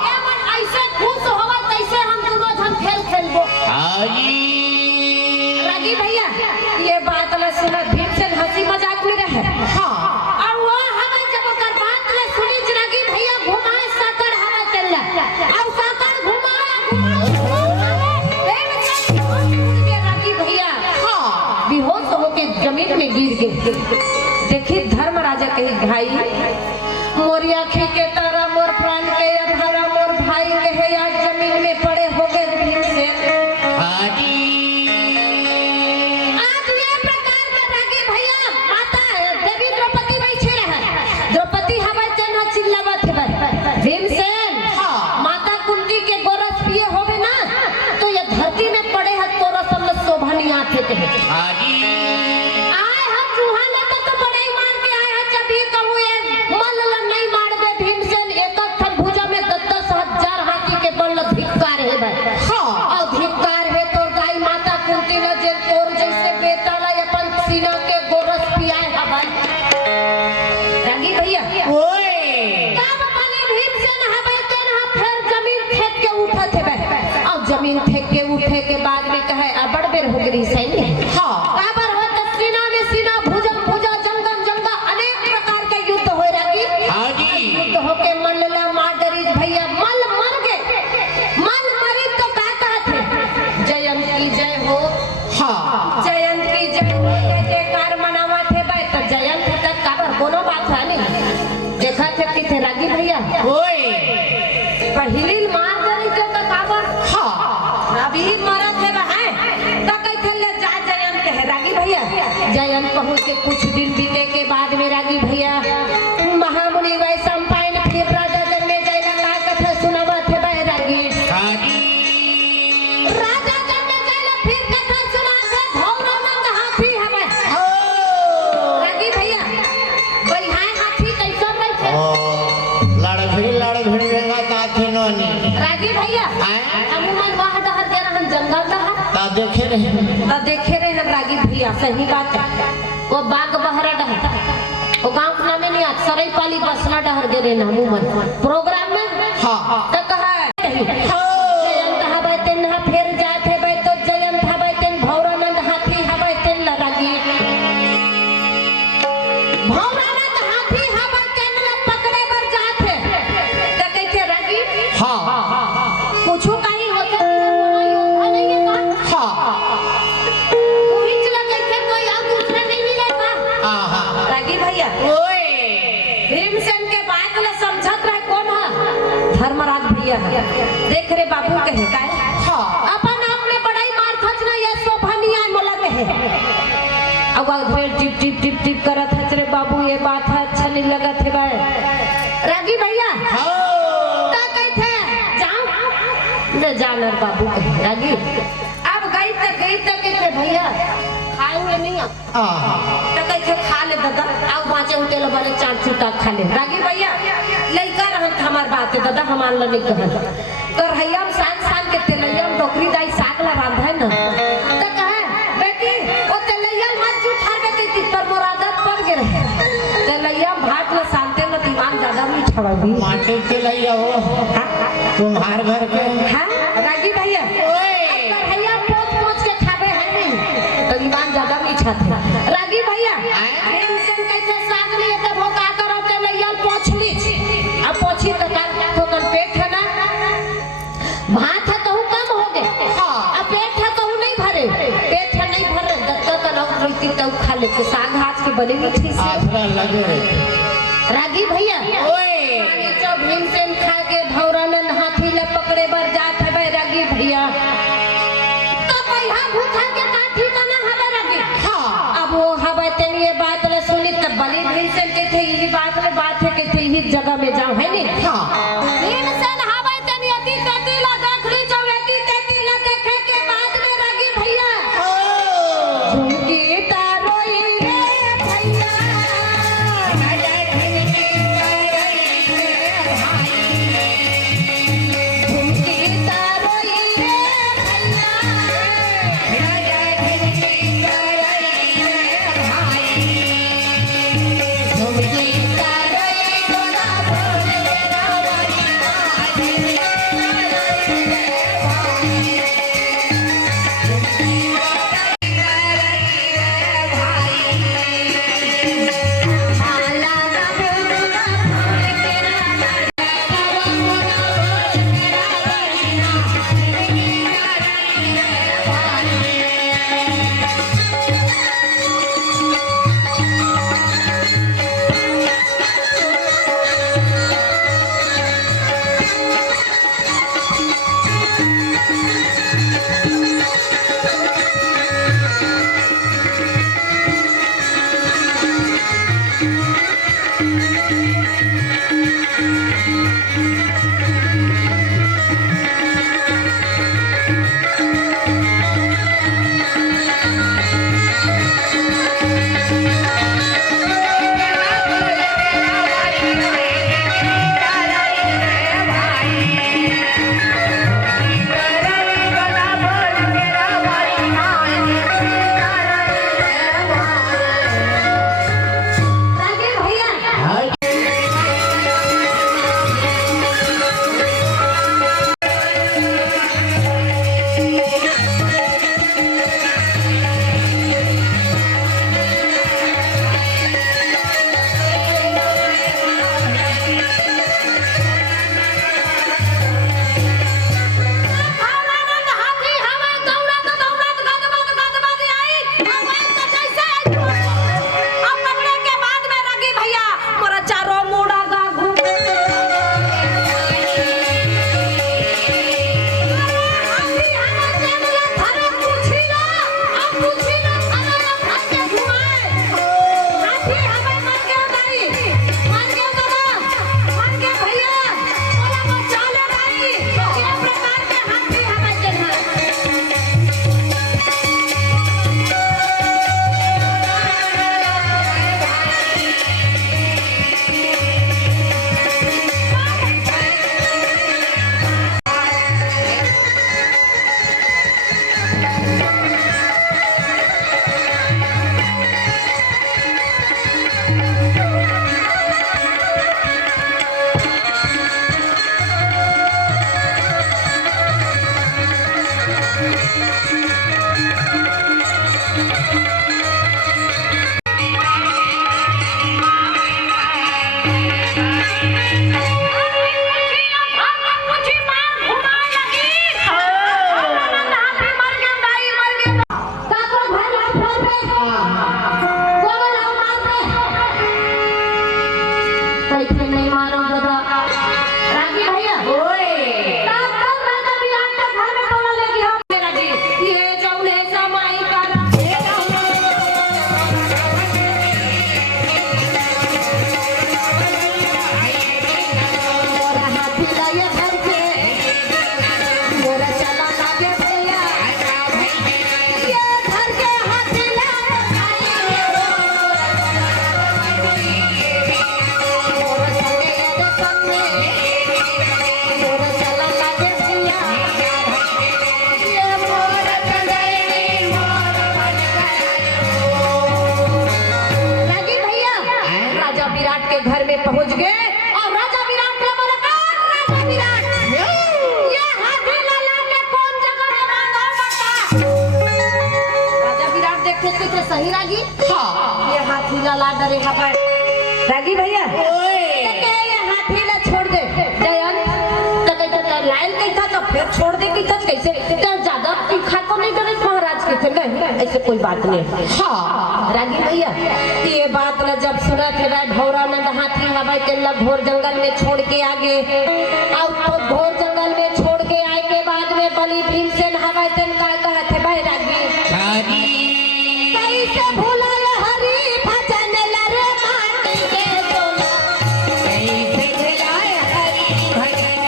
ये मन ऐसे खुश होवे तैसे हम दोनों जन खेल खेलबो हाँ जी रागी भैया ये बात ला सुना भीमसेन हंसी मजाक में रहे और वो हमें जब कर बात ला सुनी रागी भैया घुमाए साकर हवा चल और साकर घुमाया रागी भैया बेहोश होके जमीन में गिर गए। देखिए धर्मराजा कहे भाई मोरी आँखी के तारा मोर प्राण के अधारा मोर भाई कहे आज जमीन में पड़े हो गए भीमसेन। आज ये प्रकार का रागी भैया माता देवी द्रौपदी बैठे रहे। द्रौपदी हवा जना चिल्लावत है भीमसेन माता कुंती के गोरस पिए होवे ना तो ये धरती में पड़े है तोरा सब शोभा नहीं आते थे। आए हम चूहा लेकर तो बड़े ही मार के आए हैं जब ये कहूँ ये मल नहीं मार दे भीमसेन एक थन भुजा में 10,000 हाथी के बल धिक्कार है भाई। और धिक्कार है तो गाय माता कुंती ने जे तोर जैसे बेटा ला अपन सीना के गोरस पियाए है भाई। रंगी भैया तब बने भीमसेन हवे तेन फिर जमीन फेंक के उठा थे भाई। अब जमीन फेंक के उठे के बाद में कहे अबड़ बेर हो गई सैन्य काबर हो तो सीना में सीना भुजा भुजा जंगम जंगा अनेक प्रकार के युद्ध हो रही। युद्ध होके मल्ला मार डरी भैया मल मर गए। मल मरी तो कहता थे जयंत की जय हो जयंत की जय हो जय जयकार मनावा थे भाई। तो जयंत तक काबर कोनो बात है नहीं देखा थे कि थे रागी भैया पहली मार डरी जो तो काबर अभी मरा थे भाई तो कहते ले जा जयंत है रागी भैया। जयंत पहुंच के कुछ दिन बीते के बाद में रागी भैया महामुनि वैशंपायन फिर राजा जन्मे जयला का कथा सुनावा थे भाई रागी। राजा जन्मे जयला फिर कथा सुनाते भौरवनंद हाथी हमें रागी भैया बलिहाय हाथी कैसन रहते लड़ भिड़ रहेगा ताथे नोनी रागी भैया अमूमन वहां डहर दे रहन जंगल डहर ता देखे रहे हम रागी भैया सही बात है। वो बाग बहरा डहर वो गांव के नामे नहीं आज सरई पाली बसना डहर दे रहे अमूमन प्रोग्राम में तो कहा जयंत हवे तेन फिर जाते भाई तो जयंत हवे तेन भौरवनंद हाथी हवे तेन रागी भौरवनंद हाथी हवे तेन पकड़े बर जाते तो कहते रागी कुछ कहीं होते योद्धा नहीं है का कोई और दूसरा नहीं मिलेगा रागी भैया भीमसेन के बात ले समझत रहे कौन है धर्मराज भैया देख रे बाबू कहे का अपन आप में बड़ाई मार खचना ये शोभा नहीं आए मोला कहे अब फिर टिप टिप टिप टिप करत है रे बाबू ये बात है अच्छा नहीं लगत है भाई रागी भैया ता कहते जाओ ले जानर बाबू रागी अब गई तक के भैया खाएंगे नहीं तो कहते खा ले दादा अब पाँचे होटल वाले 4 चूटा खा ले रागी भैया लड़का रहत हमार बात है दादा हमार ला नहीं कहत तो रैया साल के तेलैया डोकरी दाई साग ला रांधा है ना तो कहे बेटी ओ तेलैया मत जूठा के ती पर मुरादत पड़ गे रहे तेलैया भात ला सालते में दीवान ज्यादा मीठा भी माटी के लैया हो तुम्हार घर के हां रागी भैया भैया पोछ के खावे है नहीं तो दीवान ज्यादा मीठा था रागी भैया भीमसेन कैसे साग लिए तब वो का करते लैया पोछ ली अब पोछी तो का पेट है ना भात है तो कम हो गए अब पेट है तो नहीं भरे पेट है नहीं भरे दत्ता तो लोग रोटी तो खा लेते साग हाथ के बने मीठी से आसरा लगे रहे रागी भैया जो भीमसेन खा के भौरवनंद हाथी ले पकड़े बर जात है भाई रागी भैया तो भैया भूखा के काठी बना हवे रागी अब वो हवे तेन ये बात ले सुनी तब बलि भीमसेन के थे ये बात है के थे इस जगह में जाओ है नी भीमसेन हवे तेन यति तति ला देख ली जो यति तति ला देखे के बाद में रागी भैया झुमकी तारोई रे भैया पे बोलो लाओ मार पे कैसे नहीं मारो दादा रागी भैया ओए तब राजा विराट के घर में बोला ले गया मेरा जी ये जौने समाई का घर में पहुंच गए और राजा विराट ने बोला राजा विराट ये हाथी लाला के कौन जगह में बांधा बता राजा विराट देखते थे सही रागी ये हाथी लाला डरे हवा रागी भैया ये हाथी ला छोड़ दे जयन तो कहता लाइन कहता तो फिर छोड़ दे की कैसे ज्यादा तीखा तो नहीं डरे महाराज के थे नहीं ऐसे कोई बात नहीं रागी भैया ये बात न जब सुना थे भौरा नंद हाथी हवा तेला घोर जंगल में छोड़ के आगे और घोर जंगल में छोड़ के आए के बाद में बलि भीमसेन हवा तेन का कहा थे भाई रागी कैसे भूला हरि भजन लरे माटी के तोला कैसे भुलाए हरि भजन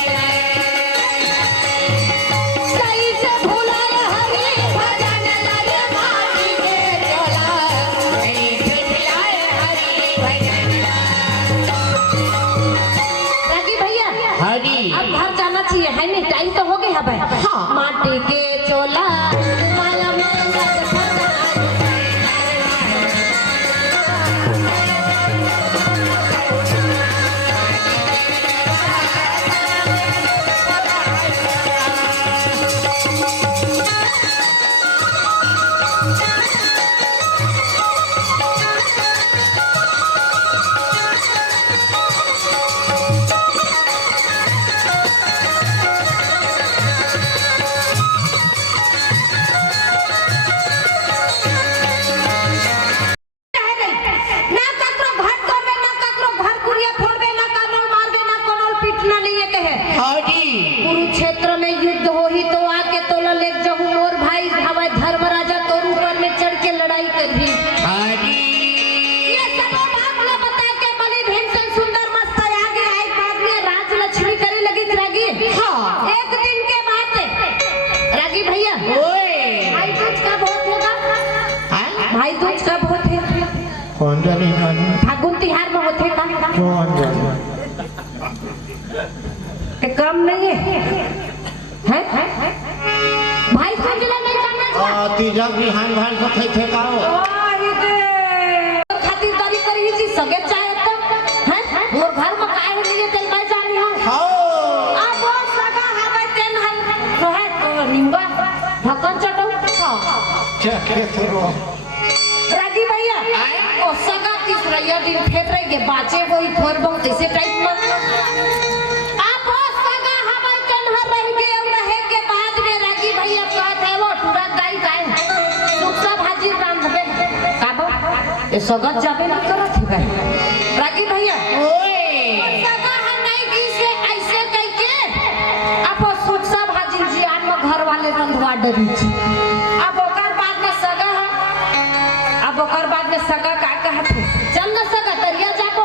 कैसे भुलाए हरि भजन लरे माटी के तोला कैसे भुलाए हरि भजन रागी भैया हरी अब घर जाना चाहिए है नहीं टाइम तो हो गया भाई माटी के चोला माया मंगल भगवान कुरुक्षेत्र में युद्ध हो ही तो आके तोला ले जाऊं मोर भाई हवा धर्मराजा तोर ऊपर में चढ़ के लड़ाई कर दी ये सब बात ना बता के बलि भीमसेन सुंदर मस्त आगे आए बाद में राज लक्ष्मी करे लगी रागी एक दिन के बाद रागी भैया भाई दूज कब होगा भाई दूज कब होते कौन जाने फागुन तिहार में होते का कौन जाने कम नहीं है भाई खोजला नहीं करना तीजा बिहान भान को थे काओ खातिरदारी करी जी सगे चाहे तो हैं मोर घर में काहे लिए तेल मैं जानी हूं अब वो सगा हवे तेन हम रहे तो निंबा ढक्कन चटो चखे थरो रागी भैया ओ सगा तीसरा दिन फेर रह के बाचे वही थोर बहुत ऐसे टाइप में सगत जाबे नहीं करत है भाई रागी भैया सगा हम नहीं दी से ऐसे कह के अब सुखसा भाजी जी आन में घर वाले रंधवा डरी छी अब ओकर बाद में सगा का कहत चल न सगा तरिया जाबो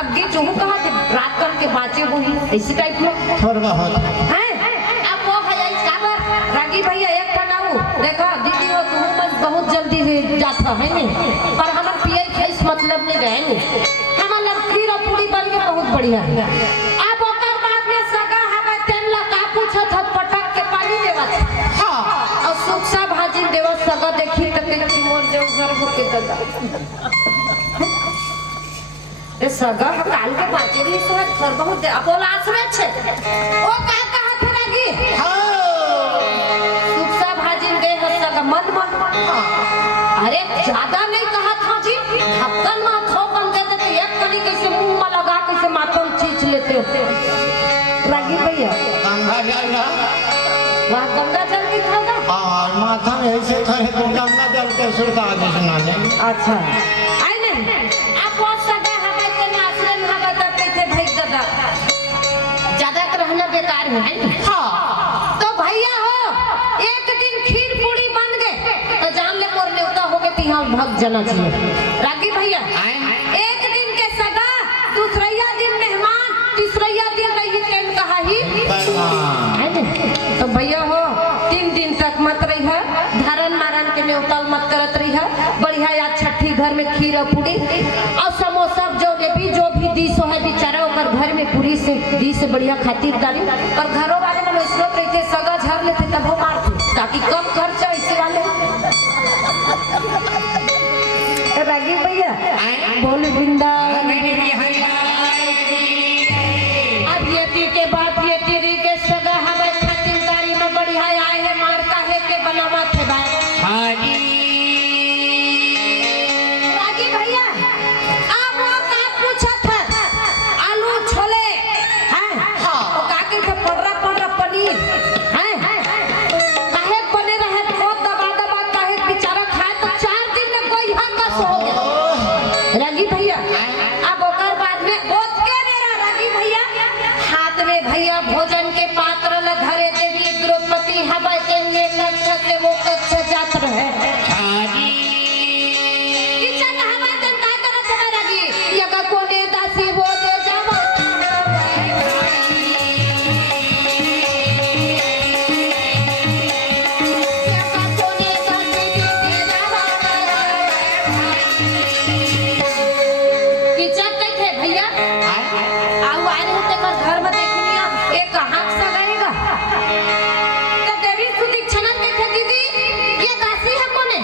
अब गे जोहू कहत रात कर के बाचे होई ऐसी टाइप में थोड़ा होत है अब वो भैया काबर रागी भैया एक बनाऊ देखो दीदी वो तू मन बहुत जल्दी जाता है नहीं पर हमर पिए खेस मतलब नहीं रहे नहीं हमर लग खीर और पूरी बन के बहुत बढ़िया अब ओकर बाद में सगा हम तेन ला का पूछत ह पटक के पानी देवत और सुखसा भाजी देवत सगा देखी त के मोर जो घर होके दादा ए सगा काल के बाजे रही सो घर बहुत अपोला आसरे छे ओ का कहत रागी सुखसा भाजी दे सगा मन अरे ज्यादा नहीं कहा था जी ढक्कन में थोपन देते तो एक कली कैसे मुंह में लगा कैसे माथन खींच लेते हो रागी भैया गंगा जल वहाँ गंगा जल दिखाओगा? और माथा में ऐसे खड़े तो गंगा जल के सुरता आगे सुनाने। अच्छा आई नहीं आप बहुत सदा हवा के आश्रम हवा तब कैसे भाई दादा ज्यादा रहना बेकार है। हाँ तो भैया हो एक दिन खीर पूरी बन गए तो जान ले मोर न्योता हो गए तिहां भग जाना चाहिए। रागी भैया एक दिन के सगा दूसरा दिन मेहमान तीसरा दिन रही टेंट कहा ही है नहीं। तो भैया हो 3 दिन तक मत रही है धरन मारन के न्योता मत करत रही है। बढ़िया याद छठी घर में खीर और पूरी और समोसा जो भी डिश है बेचारा ओकर घर में पूरी से दी से बढ़िया खातिरदारी और घरों वाले में स्रोत रहते सगा झर लेते तब वो मारते ताकि कम खर्चा इसी वाले। रागी भैया बोल वृंदावन अब ये के बात ये तेरी के सगा हमें खातिरदारी में बढ़िया आए है मार का है के बनावा थे भाई। रागी भैया आप वो का पूछा था आलू छोले हैं वो काके थे पड़ पनीर हैं काहे बने रहे बहुत दबा काहे बेचारा खाए तो 4 दिन में कोई हक का सो गया। रागी भैया अब ओकर बाद में ओत के मेरा रागी भैया हाथ में भैया भोजन के पात्र ल धरे देवी द्रौपदी हवा के कच्छ से वो कच्छ जात रहे किचन हवा तन का करत है रागी यगा कोने दासी वो दे जावा यगा कोने दासी दे जावा किचन तक है भैया आउ आए होते कर घर में देखनिया एक हाथ सगाएगा तो देवी सुदीक्षणा देखे दीदी ये दासी है कोने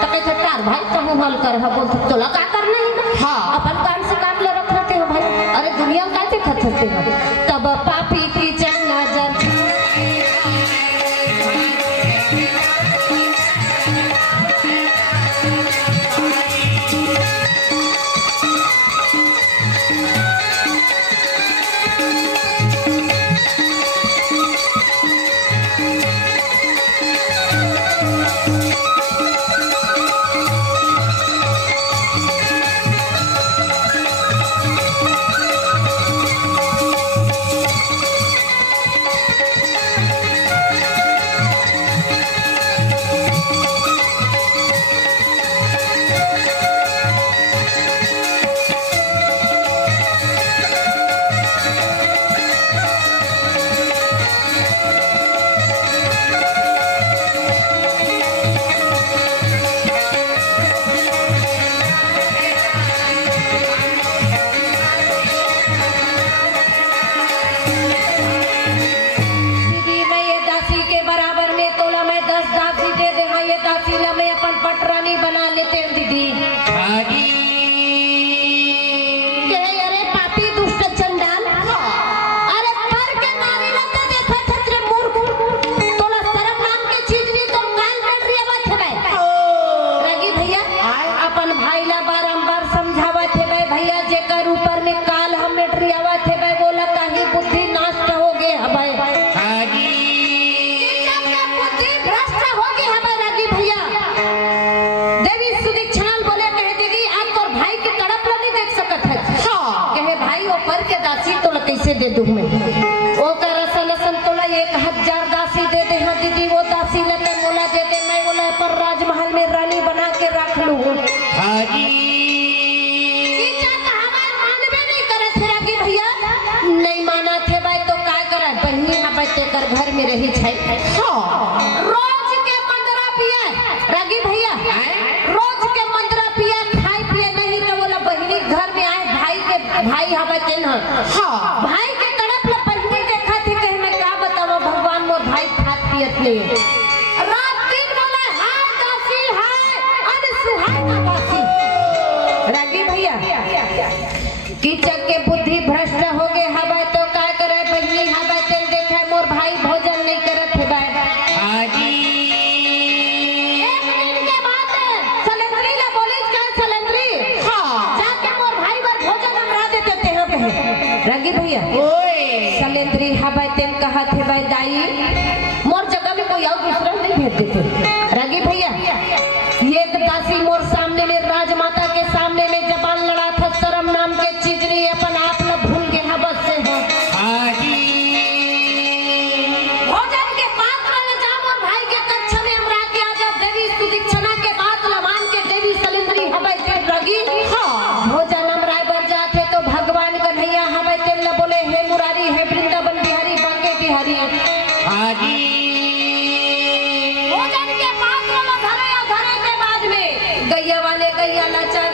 तो कहते तार भाई कहूं हल कर है बोल तो लगा कर नहीं हां अपन काम से काम ले रख लेते हो भाई अरे दुनिया का देखा सकते हो तब पापी किचन नजर कैसे दे दूं मैं वो कर रसन तोला 1000 दासी दे दे हाँ दीदी वो दासी लेते मोला दे दे मैं बोला पर राजमहल में रानी बना के रख लूं हाजी मानवे नहीं करे थे रागी भैया नहीं माना थे भाई तो क्या करे बहनी हाँ बच्चे कर घर में रही छे रोज के मंदरा पिए रागी भैया रोज के मंदरा पिए खाई पिए नहीं तो बोला बहनी घर में आए भाई हाँ बच्चे न भाई के तड़प ला बहनी देखा थी कहे मैं क्या बताऊं भगवान मोर भाई खात पियत नहीं रात दिन बोला हाय दासी हाय अरे सुहाय ना दासी रागी भैया कीचक के बुद्धि भ्रष्ट हो गए हवा तो क्या करे बहनी हवा तेल देखे मोर भाई भोजन नहीं करत है भाई हाजी एक दिन के बाद सलेंद्री ला बोले क्या सलेंद्री जाके मोर भाई बर भोजन हमरा दे देते हो कहे रागी भैया सलेंद्री हवा तेल कहा थे भाई दाई मोर जगह में कोई और दूसरा नहीं भेज देते। रागी भैया ये दासी मोर सामने में राजमाता के सामने में जबान लड़ा था, शर्म नाम के चीज नहीं अपन आप लोग भूल गए हैं बस से हो। भोजन के पात्र में जाम और भाई के कक्ष में हमरा के आजा देवी सुदीक्षणा के बात लमान के देवी सलिंद्री हवे ते रागी भोजन हमरा बन जाते तो भगवान कन्हैया हवे ते न बोले हे मुरारी हे वृंदावन बिहारी बांके बिहारी भोजन के पात्र में धरे के बाद में गैया वाले गैया लाचार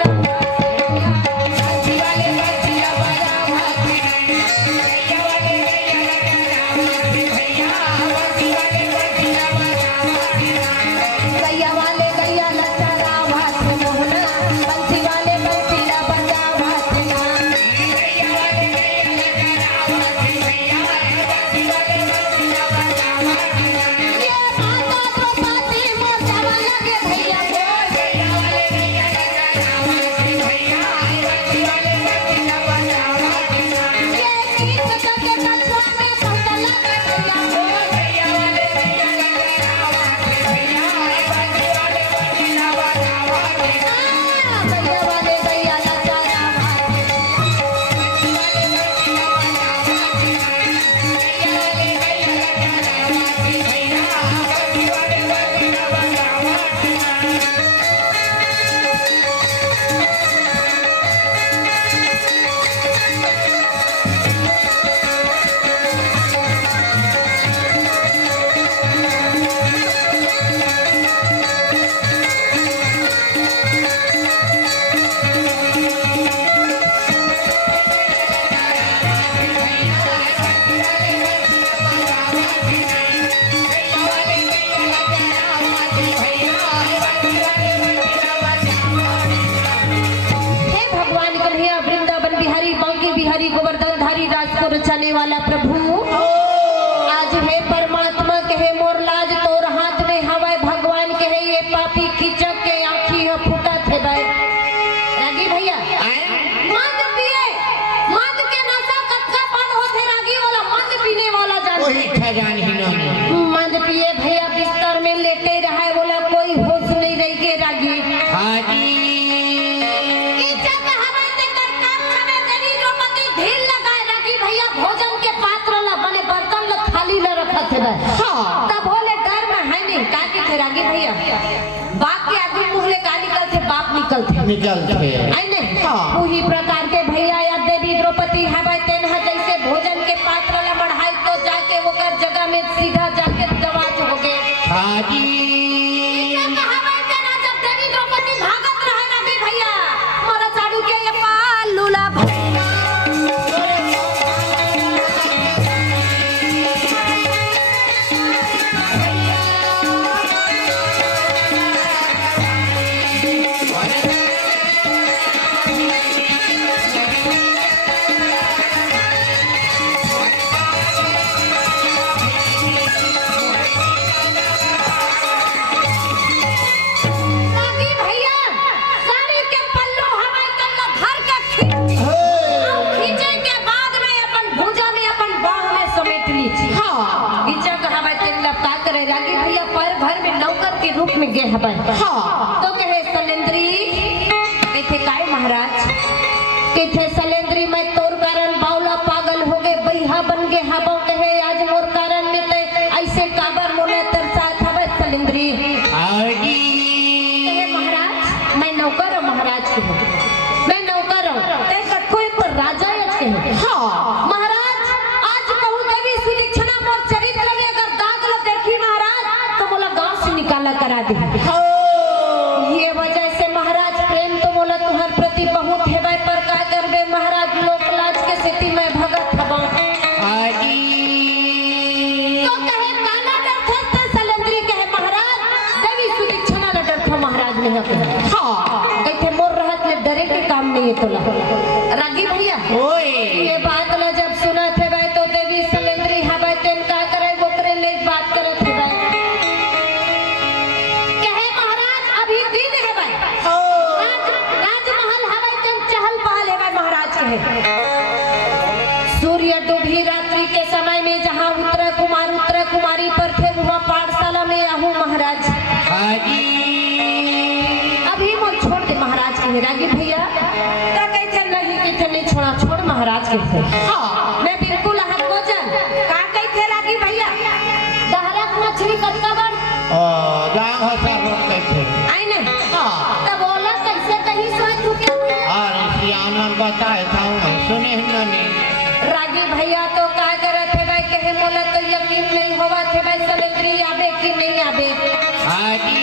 रचाने वाला प्रभु आज है परमात्मा कहे मोर लाज तोर हाथ में हवाए भगवान कहे ये पापी कीचक के आँखी है फूटा थे भाई। रागी भैया मद पिए मद के नशा कच्चा पान होते रागी वाला मद पीने वाला जान मद पिए भैया बिस्तर में लेटे रहा बोला कोई होश नहीं रही के रागी भोजन के पात्र ला बने बर्तन ला थाली ला रखा थे तब बोले डर में है नहीं का के थे रागी भैया बाप के आदमी मुंह ले का निकलते बाप निकलते आई नहीं वही प्रकार के भैया या देवी द्रौपदी हवाई तेन जैसे भोजन के पात्र ला बढ़ाई तो जाके वो कर जगह में सीधा जाके दवाज हो गए जब देवी द्रौपदी भागत रहे रागी भैया मोरा साड़ू के ये पालूला रूप में गए हबन तो कहे सलेंद्री कहते काय महाराज कहते सलेंद्री मैं तोर कारण बावला पागल हो गए बैहा बन गए हबो कहे आज मोर कारण में ते ऐसे काबर मोने तरसा हबे सलेंद्री कहे महाराज मैं नौकर हूं महाराज के मैं नौकर हूं ते कठो एक राजा है महाराज आज कहूं देवी सुदीक्षणा मोर चरित्र में अगर दाग ल देखी महाराज तो बोला गांव से निकाला करा दे ये वजह से महाराज प्रेम तो बोला तुम्हार प्रति बहुत है भाई पर का करबे महाराज लोक लाज के स्थिति में भगत हबा तो कहे काना डर थे सलेंद्री कहे महाराज देवी सुदीक्षणा न डर था महाराज ने कहते मोर रहत ने डरे के काम नहीं है तोला रागी भैया ये बात ला जब सुना थे भाई तो देवी सलेंद्री हवा तेन का करे वो करे ले बात करे थे भाई कहे महाराज अभी दिन है भाई राजमहल हवा तेन चहल पहल है भाई महाराज कहे सूर्य डूबी रात्रि के समय में जहाँ उत्तरा कुमारी पर थे वहाँ पाठशाला कहे रागी भैया तो कहते नहीं कहते नहीं छोड़ा छोड़ महाराज कहते मैं बिल्कुल हक हो जान का कहते रागी भैया दहरक मछली कटका बड़ जांग हसा रोक कैसे आई ने तब बोला कैसे कहीं सोच तू क्या अरे सियाना बताए था मैं सुने नहीं रागी भैया तो का करत है भाई कहे मोला तो यकीन नहीं होवा थे भाई सलेंद्री आबे कि नहीं आबे आजी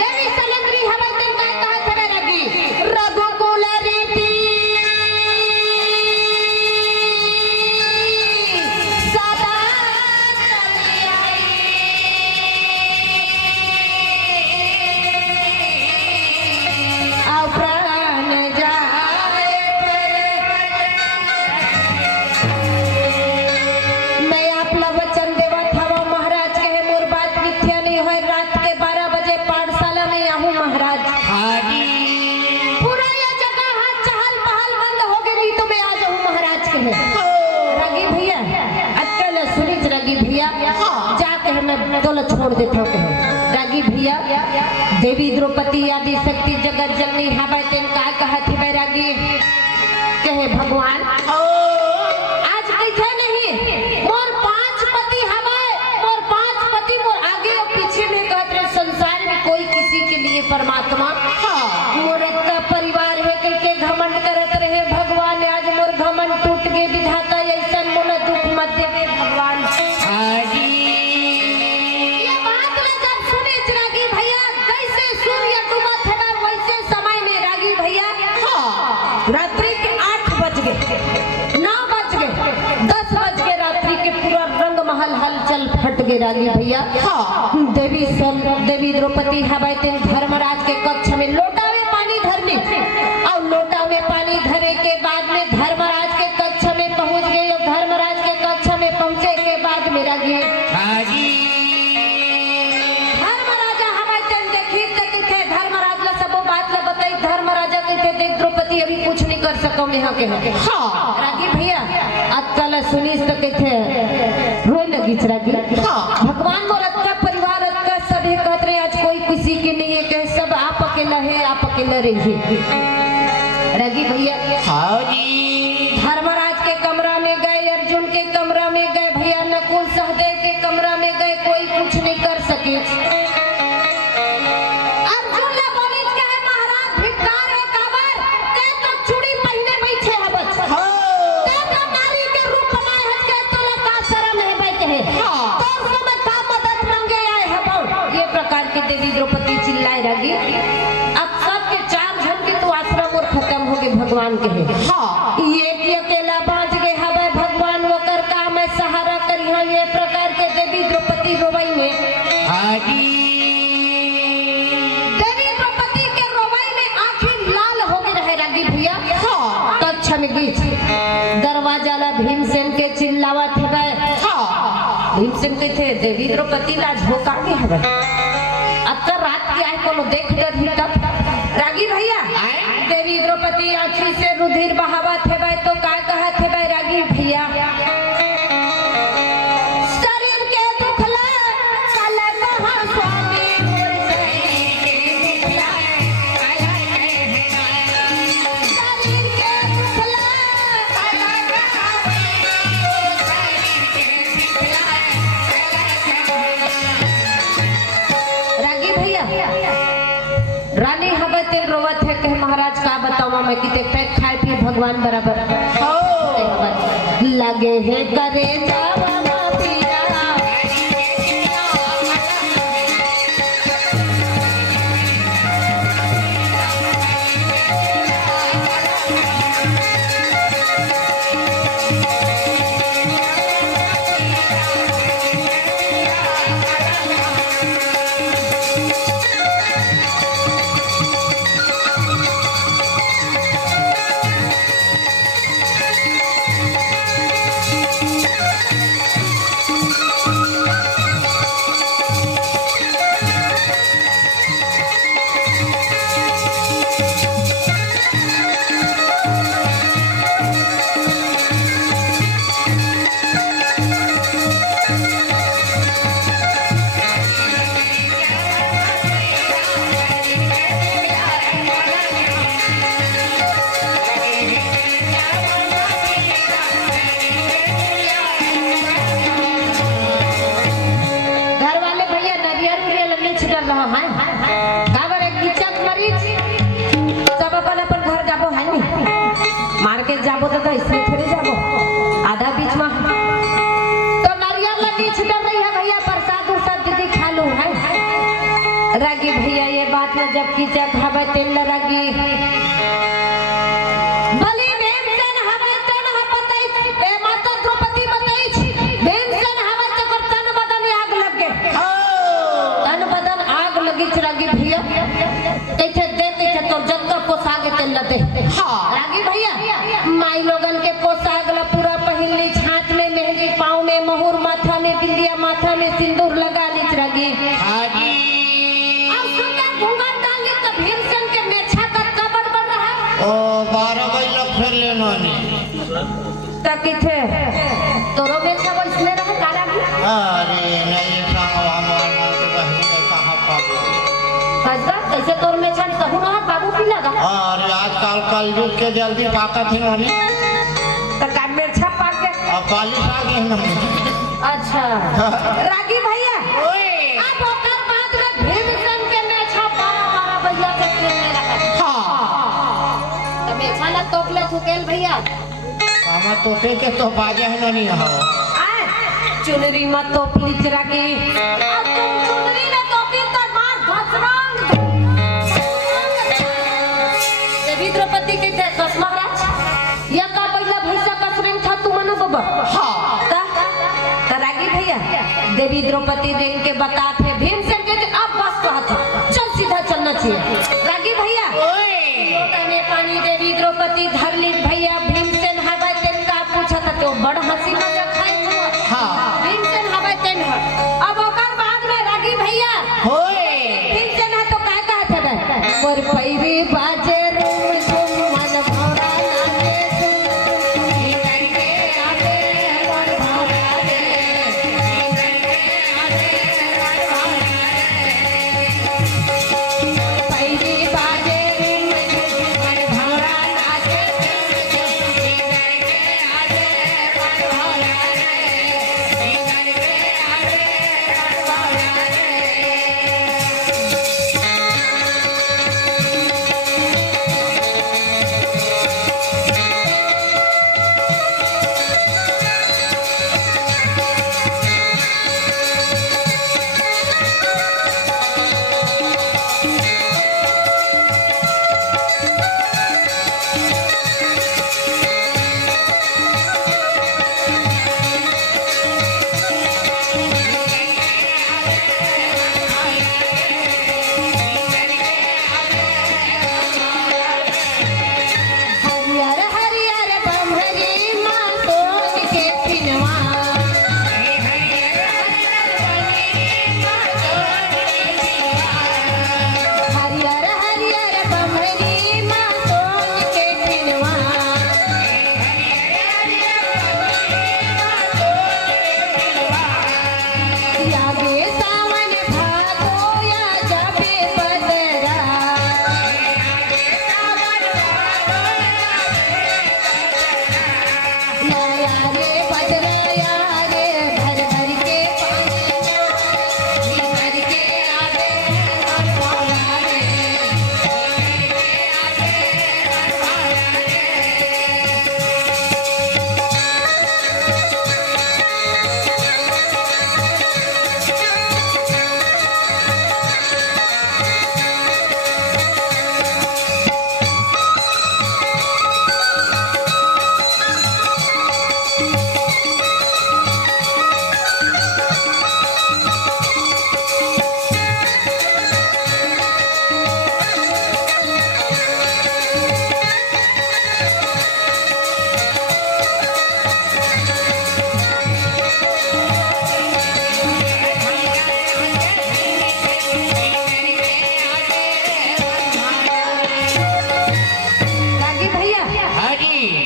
देवी सलेंद्री हवे दिन का कहत है रागी रघुकुल रीति सदा चली आई आ प्राण जाए मैं आपला वचन देवत हवा महाराज कहे मोर बात मिथ्या नहीं है रात के 12 बजे पाठशाला में आऊं महाराज आजी पूरा ये जगह हाथ चहल पहल बंद हो गई तो मैं आ जाऊं महाराज कहे रागी भैया अकेले सुनी रागी भैया जा कहे मैं तोला छोड़ देता हूं कहे रागी भैया देवी द्रौपदी आदि शक्ति जगत जननी हवे तेन का कहत है रागी कहे भगवान आज कैसे नहीं मोर 5 पति हवे मोर 5 पति मोर आगे और पीछे में कहत रहे संसार में कोई किसी के लिए परमात्मा मोर का परिवार है के घमंड करत रहे भगवान आज मोर घमंड टूट गए विधाता ऐसा मोला दुख मत देवे भगवान आजी ये बात मैं जब सुनी रागी भैया जैसे सूर्य डूबत है वैसे समय में रागी भैया रात्रि के 8 बज गए 9 बज गए 10 बज गए रात्रि के पूरा रंग महल हलचल फट गए रागी भैया देवी द्रौपदी हवाई दिन धर्मराज के कक्ष में लोटा में पानी धरनी और लोटा में पानी धरे के बाद में धर्मराज के कक्ष में पहुंच गए और धर्मराज के कक्ष में पहुंचे के बाद में रागी आजी धर्मराजा हमारे दिन देखी तक थे धर्मराज ला सब बात ला बताई धर्मराजा कहते देख द्रौपदी अभी कुछ नहीं कर सको मैं यहाँ के रागी भैया अक्कल सुनी तो कहते रोए लगी रागी भगवान मोर का परिवार का सभी कहते रहे आज कोई किसी की नहीं है कहे सब आप अकेला है आप अकेला रहिए रागी भैया आजी धर्मराज के कमरा में गए अर्जुन के कमरा में गए भैया नकुल सहदेव के कमरा में गए कोई कुछ नहीं कर सके अर्जुन ने बोली के है महाराज धिक्कार है काबर ते तो चूड़ी पहने बैठे है बच ते तो नारी के रूप में है के तो का शर्म है बैठे है तो उसमें का मदद मांगे आए है बहु ये प्रकार के देवी द्रौपदी चिल्लाए रही अब सबके 4 जन के तो आश्रम और खत्म हो गए भगवान के है ये भी अकेला बाज गए हवे भगवान वकर का मैं सहारा करिया ये प्रकार के देवी द्रौपदी रोवई में आजी देवी द्रौपदी के रोवई में आंखें लाल हो गई रहे रागी भैया कक्ष में गई दरवाजा ला भीमसेन के चिल्लावा थे भीमसेन के थे देवी द्रौपदी ला झोंका के हवे अक्कर रात की आए कोनो देख डर ही तब रागी भैया देवी द्रौपदी आंखी से रुधिर बहावा थे भाई तो का कहा थे भाई रागी भैया शरीर के दुखला काला कहा स्वामी मोर शरीर के दुखला शरीर के दुखला काला कहा मोर शरीर के दुखला रागी भैया रानी हवे तेल रोवत है कहे महाराज का बतावा मैं किते पेट खाए पी भगवान बराबर लगे है करे जावा पिया में जब कीचा खावे तेल लगी बलि भीमसेन हवे तेन हपतै ए माता द्रौपदी बताई छी भीमसेन हवे तकर तन बदन आग लग गे तन बदन आग लगी रागी भैया कैसे देते थे तो जत्ता पोसाग तेल लते रागी भैया माई लोगन के पोसाग ला पूरा पहिली छात में मेहंदी पाँव में मोहर माथा में बिंदिया माथा में सिंदूर लगा ली रागी ओ 12 बजे फिर लेना ताकि थे तोरो बेचा बस ले रहा काला भी अरे नहीं सांग हमार मार के बहन ने कहां पाबो कसदा कैसे तोर में छन कहू ना बाबू पी लगा अरे आजकल कलयुग के जल्दी पाका थे ना तो कान में छा पाक के अब बालिश आ गए ना अच्छा रागी भैया अब ओकर बाद में भीमसेन के में छा 12 बजे तक ले रहा छाला तोपले थुकेल भैया हम तोपे के तो बाजे है नहीं हो चुनरी मत तोपली चिरागी अब तुम चुनरी में तोपी तो मार धसरंग देवी द्रौपदी के दस महाराज या का पहिला भैसा कसरें था तू मनो बाबा हां रागी भैया देवी द्रौपदी देख के बताते हैं भीमसेन के अब बस कहत चल सीधा चलना चाहिए रागी भैया पानी देवी द्रौपदी धर ली भैया भीमसेन हवा तेन का पूछा था तो बड़ हंसी मजाक खाई भीमसेन हवा तेन अब ओकर बाद में रागी भैया भीमसेन है तो का कहत है मोर पैवी बाजे रूम तुम मन भरा लागे तुम ई करके आते मन भरा रे ई करके आते मन भरा रे पैवी बाजे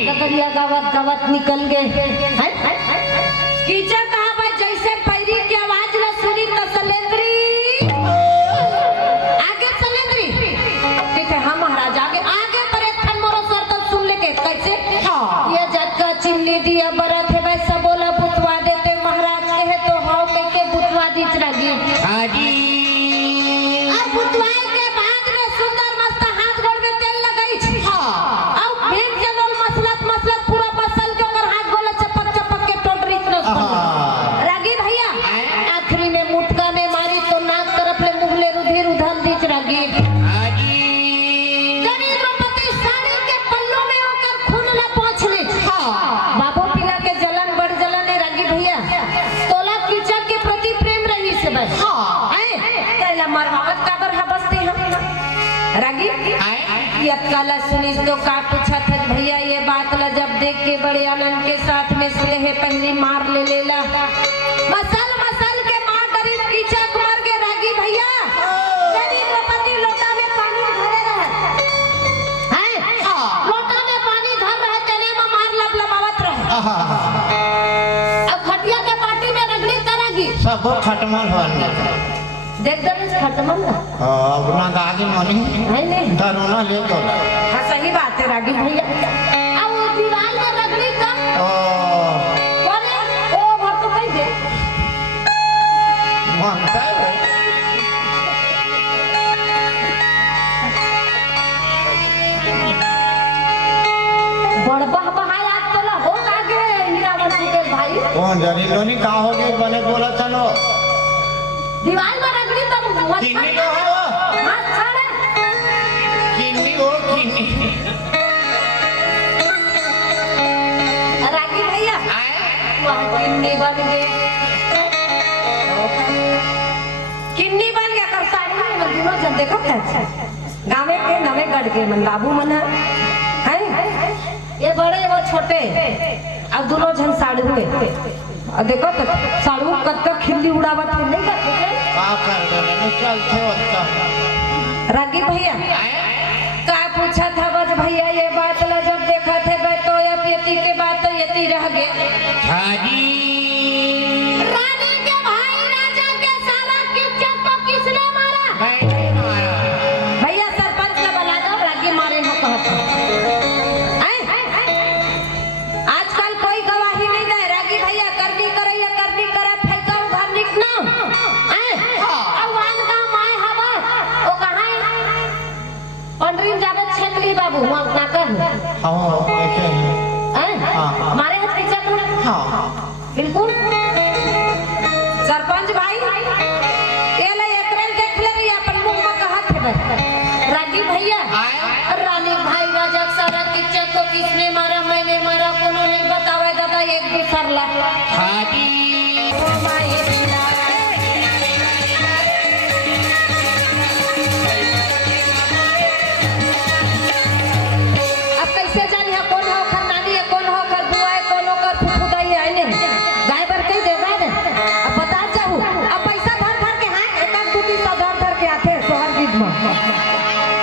गावत निकल गए कीचड़ कहा भाई जैसे पैरी की आवाज न सुनी तो सलेंद्री आगे सलेंद्री ठीक है हाँ महाराज आगे आगे पर एक खन मोरो सर तब सुन लेके कैसे ये झटका चिल्ली दिया बरत है वैसा बोला बुतवा देते महाराज कहे तो हाउ के बुतवा दी चरागी अब बुतवाए के बाद में सुंदर मस्त हाथ गोड़ में तेल लगाई छी अब भेंट जनोल मसलत पूरा मसल के ओकर हाथ गोला चपक चपक के टोटरी इतना बतियत काला सुनिस तो का पूछा था भैया ये बात ला जब देख के बड़े आनंद के साथ में स्नेह पहली मार ले लेला मसल मसल के मार करीब कीचा मार के रागी भैया तेरी पति लोटा में पानी भरे रहे हैं लोटा में पानी भर रहे तेरे में मार लबलबावत रहे अब खटिया के पार्टी में रगड़ी तरगी सब खटमल बन गया देख दरज खटमल अब ना गाड़ी मनी है नहीं दरोना ले तो हाँ सही बात है रागी भैया अब वो दीवार में रगड़ी तो कौन है ओ भर तो कहीं दे मानता है बड़बा बहाय आज तो ला हो आगे हीरावती के भाई कौन जानी लोनी कहाँ हो गई बने बोला चलो दीवार में रगड़ी तो किन्नी हो हाथ छाड़े किन्नी हो किन्नी रागी भैया वहाँ किन्नी बन गए किन्नी बन गया कर साड़ी में दोनों जन देखो कैसे गाँव के नवे गढ़ के मन बाबू मन है ये बड़े वो छोटे अब दोनों जन साड़ी हुए और देखो तो साड़ू कद का खिल्ली उड़ावत है नहीं करते का कर देने चलते होता रागी भैया का पूछा था बज भैया ये बात ला जब देखा थे भाई तो अब यति के बात तो यति रह गए हाजी रानी के भाई राजा के सारा किच्चक को किसने मारा नहीं मारा भैया सरपंच का बला दो रागी मारे हो कहत आजकल कोई गवाही नहीं दे रागी भैया करनी करे या करनी करे फेंका घर निकना अवान का माय हवा ओ कहां पंडरीन जावत छेतली बाबू वहां ना कर हाँ देखे हमारे हाथ पीछे तो हाँ बिल्कुल सरपंच भाई ये ले एकरेल देख ले रही अपन मुंह में कहत है रागी भैया रानी भाई राजा सारा किच्चक को किसने मारा मैंने मारा कोनो नहीं बतावे दादा एक दूसर ला हाजी ओ माई बिना अब कैसे जानी है कौन हो कर नानी है कौन हो कर बुआ है कौन हो कर फुफुदाई है नहीं गाय पर कहीं देगा दे अब बता चाहूँ अब पैसा धर धर के हाँ एक आध दूती सौ धर धर के आते सोहर गीत में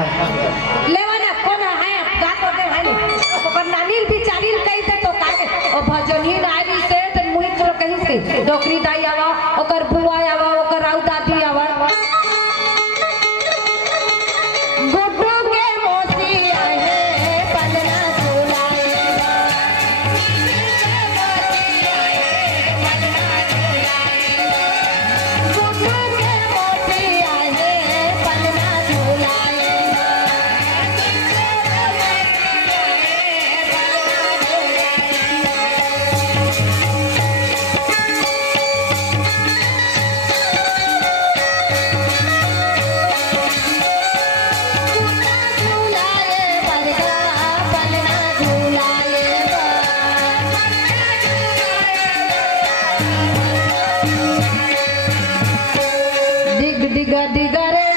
लेवाना कौन है गा तो दे है नहीं ओकर नानी बिचारी कही दे तो काहे ओ भजनी नारी से त मुई तो कहीं से डोकरी दाई आवा ओकर बुआ आवा ओकर आउ दादी आवा गुड्डू के मोसी आए पलना झुलाए गुड्डू के मोसी आए पलना झुलाए दिग दिगा दिगा रे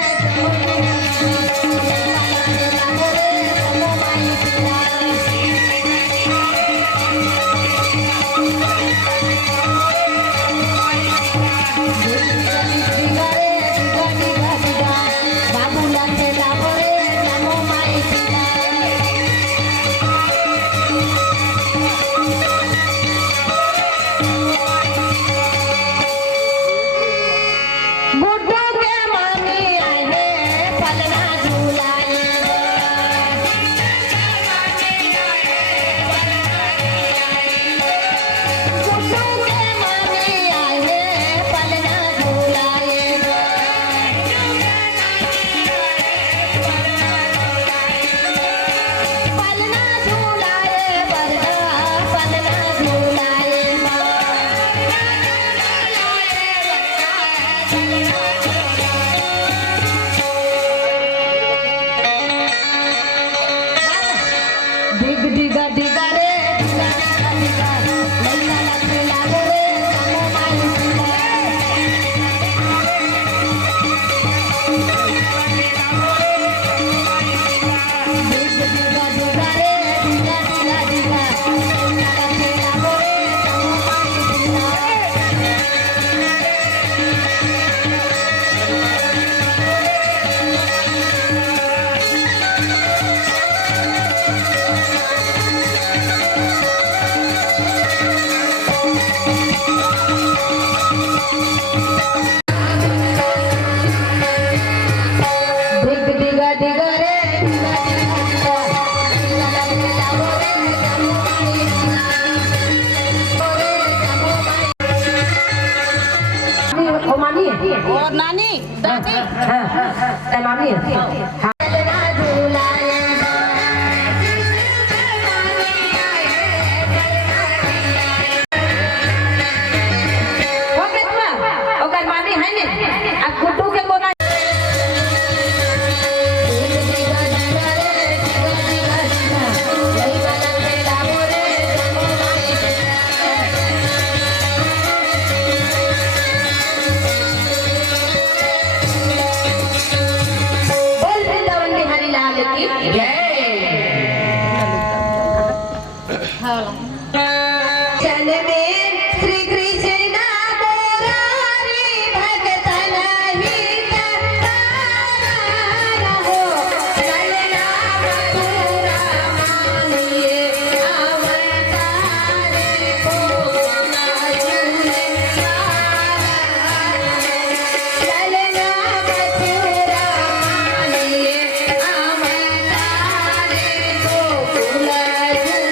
बाबू लाते लाभो रे नमो माई पिता गुड्डू के मामी दिग दिगा दिगा रे मामी और नानी दादी मामी ओकर मामी है ने आ गुड्डू के कोना बोल वृंदावन बिहारी लाल की जन में श्री कृष्ण मुरारी भगतन हित हो चलना मधुरा मानिए अवतारे को ना झूले चलना मधुरा मानिए अवतारे को ना झूले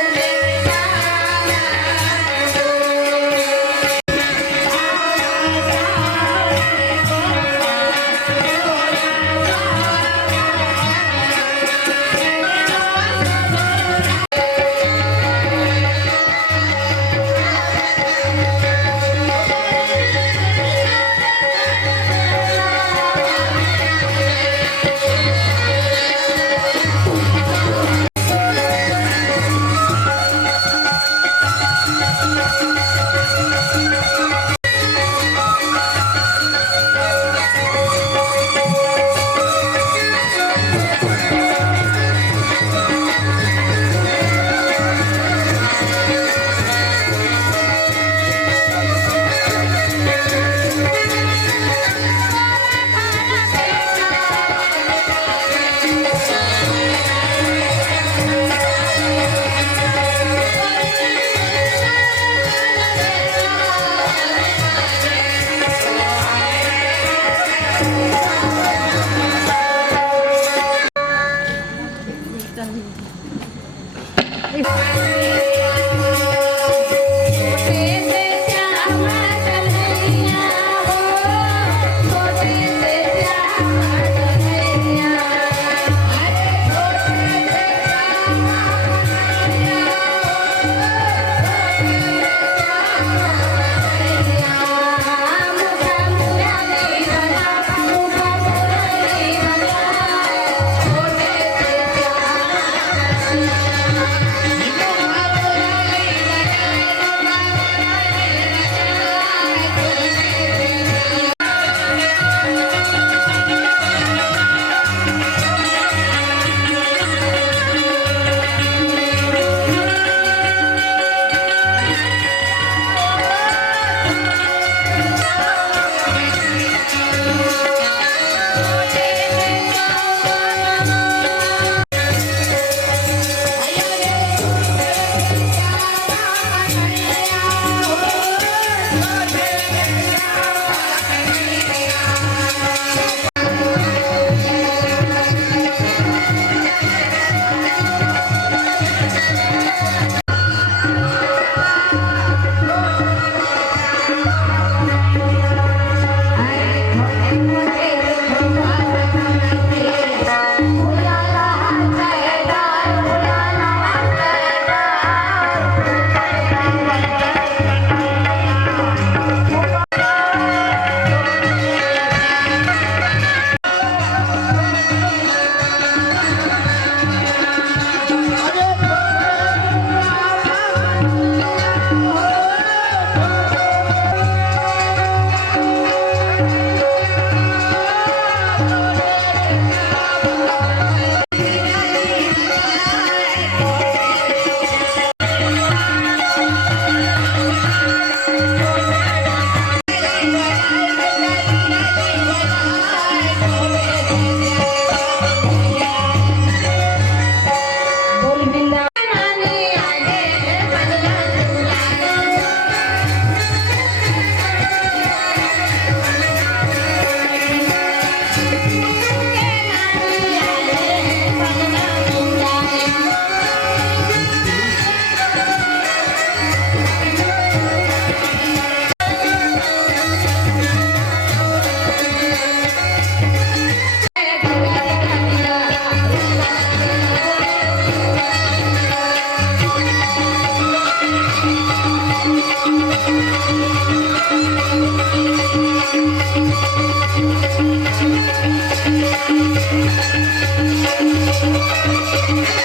Thank you.